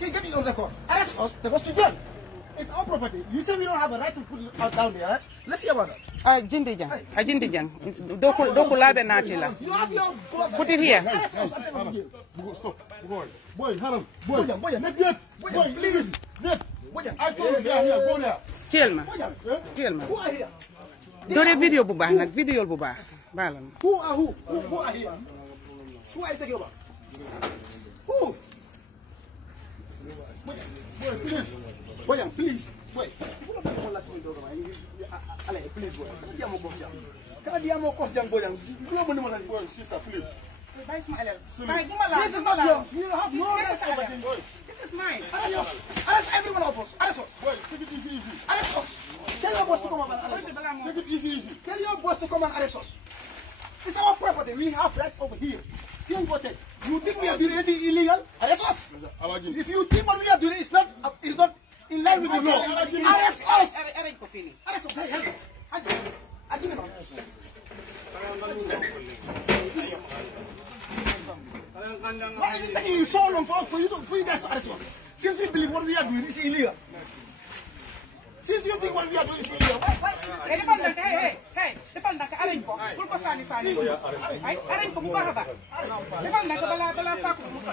Get it on record. Arrest us. Take us to jail. It's our property. You say we don't have a right to put it out down there, right? Let's see about that. Jindi Jang. Doku labe natila. You have your boss. Put it here. Arrest us. Stop. Boy, Haram. Boy, please. Boy, I told you, here, go there. Tell me. who are here? Dore video bu baax nak video bu baax. Baala ma. Who are here? Who are you talking about? Who? Boy, please. Boy, please, boy. Boy, sister, please. This is not yours. You have no right over this. This is mine. Arrest every one of us. Arrest us. Boy, take it easy. Arrest us. Tell your boss to come and arrest us. Take it easy. Tell your boss to come and arrest us. It's our property. We have rights over here. You think we are doing anything illegal? Arrest us. If you think what we are doing is not in line with the law, arrest us. Arrest us. Hey, I give it on. Why is it taking you so long for you guys to arrest us? Since you believe what we are doing is illegal. Since you think what we are doing is illegal, why? Hey, defal nak arrange ko. Pul ko sani. Ay, arrange ko bu baax ba. Defal nak bala saku mu ko.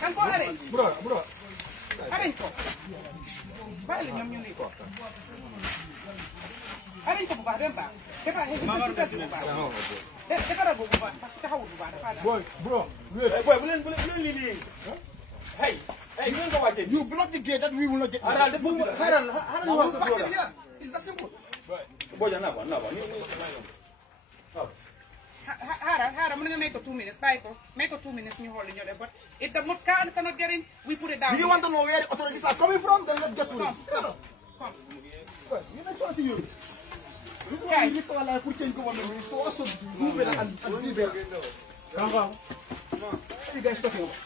Kan ko arrange. Bro. Arrange ko. Bali ñom ñu ni ko. Arrange ko bu baax dem ba. Defal bu baax. Defal bu baax parce que taxawul bu baax. Boy, bro. Boy, bu len li. Hey, you don't go watch it. You block the gate that we will not get. How do you want to do that? It's that simple. Bojang, no. Hara, I'm gonna make it 2 minutes. Make it 2 minutes. Me holding your but if the mud cannot get in, we put it down. Do you want to know where the authorities are coming from? Then let's get to it. Come. You next one to you. Okay. This one like we can go on the way. So also do better and be better. Come on. What are you guys talking about?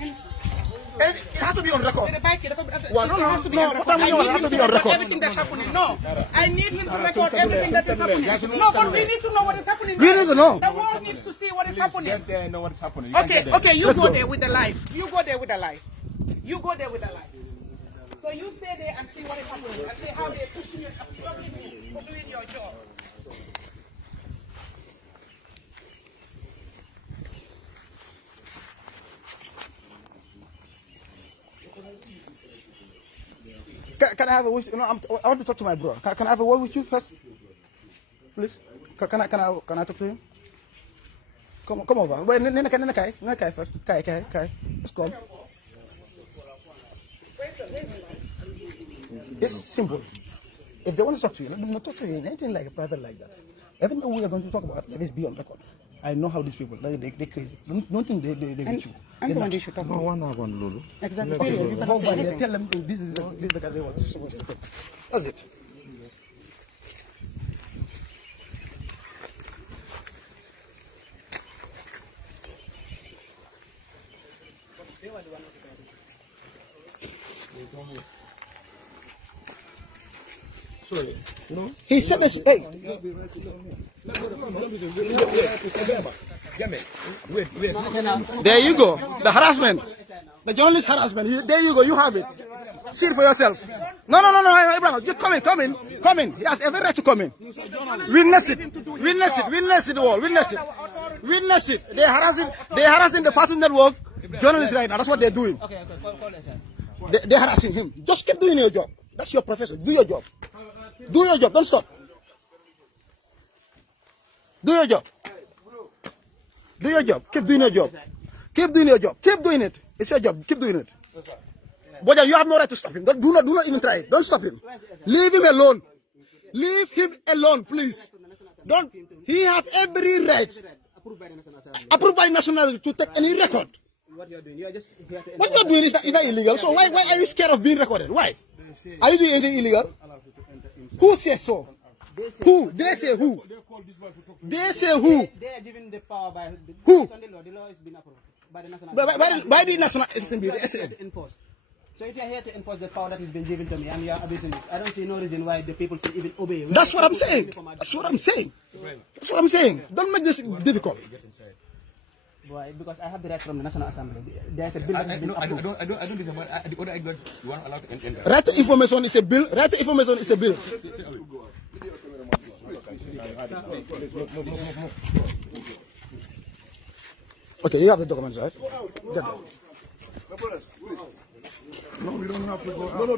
And it has to be on record. It has to be on record. Everything that's happening. No, I need him to record everything that is happening. No, but we need to know what is happening. We need to know. The world needs to see what is happening. Get there and know what's happening. Okay, you go there with the live. You go there with the live. So you stay there and see what is happening and see how they're pushing you, obstructing you for doing your job. Can I have a word? You know, I want to talk to my brother. Can I have a word with you first, please? Can I talk to him? Come over. Wait, Nena, first. Kai. Let's come. It's simple. If they want to talk to you, let them not talk to you in anything like a private like that. Everything we are going to talk about, let this be on record. I know how these people, they're crazy. Don't think they with you. And the one they should talk about. Exactly. Okay. Tell them this is the guy they want supposed to talk. That's it. Sorry. No? He said this. Hey. There you go. The harassment. The journalist harassment. There you go. You have it. See it for yourself. No, Abraham. Just come in. He has every right to come in. Witness it all. Witness it. They're harassing the Fast Network journalists right now. That's what they're doing. They're harassing him. Just keep doing your job. That's your profession. Do your job. Do your job. Don't stop. Do your job. Do your job. Keep doing your job. Keep doing your job. Keep doing it. It's your job. Keep doing it. Bojang, you have no right to stop him. Do not even try it. Don't stop him. Leave him alone. Leave him alone, please. Don't. He has every right. Approved by nationality to take any record. What you're doing, you're just here to what you're doing is not illegal. So why are you scared of being recorded? Why? Are you doing anything illegal? Who says so? Who? They say who? They say who? They are given the power by who? The law has been approved by the national. By the national assembly, the SN. Enforce. So if you're here to enforce the power that has been given to me and you're abusing it, I don't see no reason why the people should even obey. That's what I'm saying. That's what I'm saying. That's what I'm saying. Don't make this difficult. Why? Because I have the right from the National Assembly. There's a bill that has been approved. I don't disagree. The order I got, you are allowed to enter. Right to information is a bill. Right to information is a bill. Okay, you have the documents, right? Get them. No, we don't have to go. No.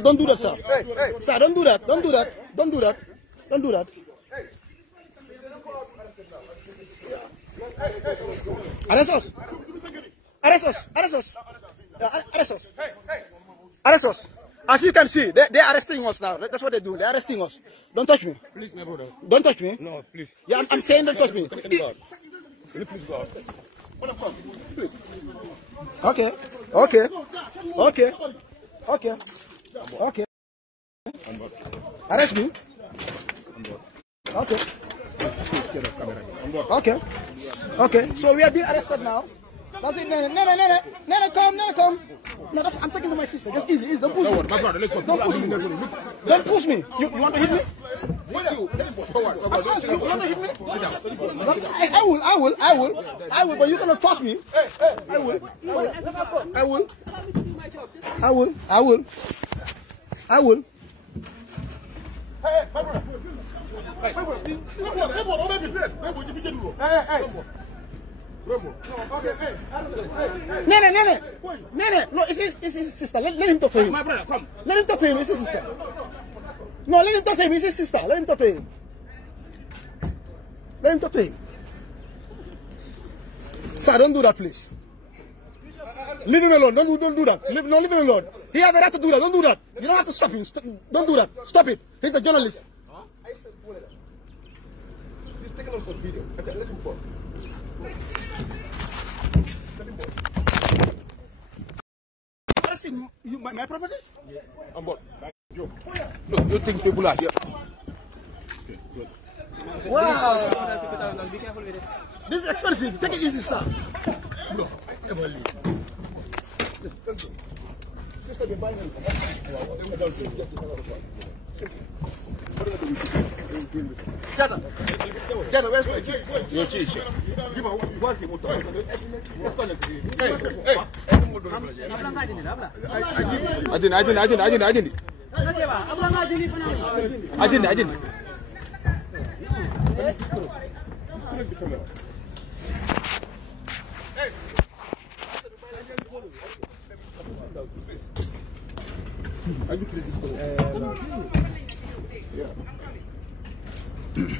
Don't do that, sir. Hey, sir, don't do that. Don't do that. Don't do that. Don't do that. Arrest us. Arrest us. Arrest us. Arrest us. Arrest us. As you can see, they're arresting us now. That's what they do. They're arresting us. Don't touch me. Please, my brother. Don't touch me. No, please. Yeah, I'm saying don't touch me. Please go out. Please. Okay. Arrest me. Okay. So we are being arrested now. That's it. Nene, come. No, I'm talking to my sister. Just easy. Don't push me. My brother, let's go. Don't push me. Don't push me. You want to hit me? You want to hit me? Sit down. I will, but you cannot force me. I will. Hey, my brother. Nene. No, it's his sister. Let him talk to him. My brother, come. Let him talk to him. It's his sister. No, let him talk to him. It's his sister. Let him talk to him. Sir, don't do that, please. Leave him alone. Don't do that. Leave him alone. He has the right to do that. Don't do that. You don't have to stop him. Don't do that. Stop it. He's a journalist. He's taking us on video. Okay, let him go. Arresting my properties? Yeah. I'm bored. Look, you think people are here? Wow. Be careful with it. This is expensive. Take it easy, sir. Bro, Emily. Sister, you're buying them. Jada, where's my Your cheese. Give her one thing. I didn't. Yeah.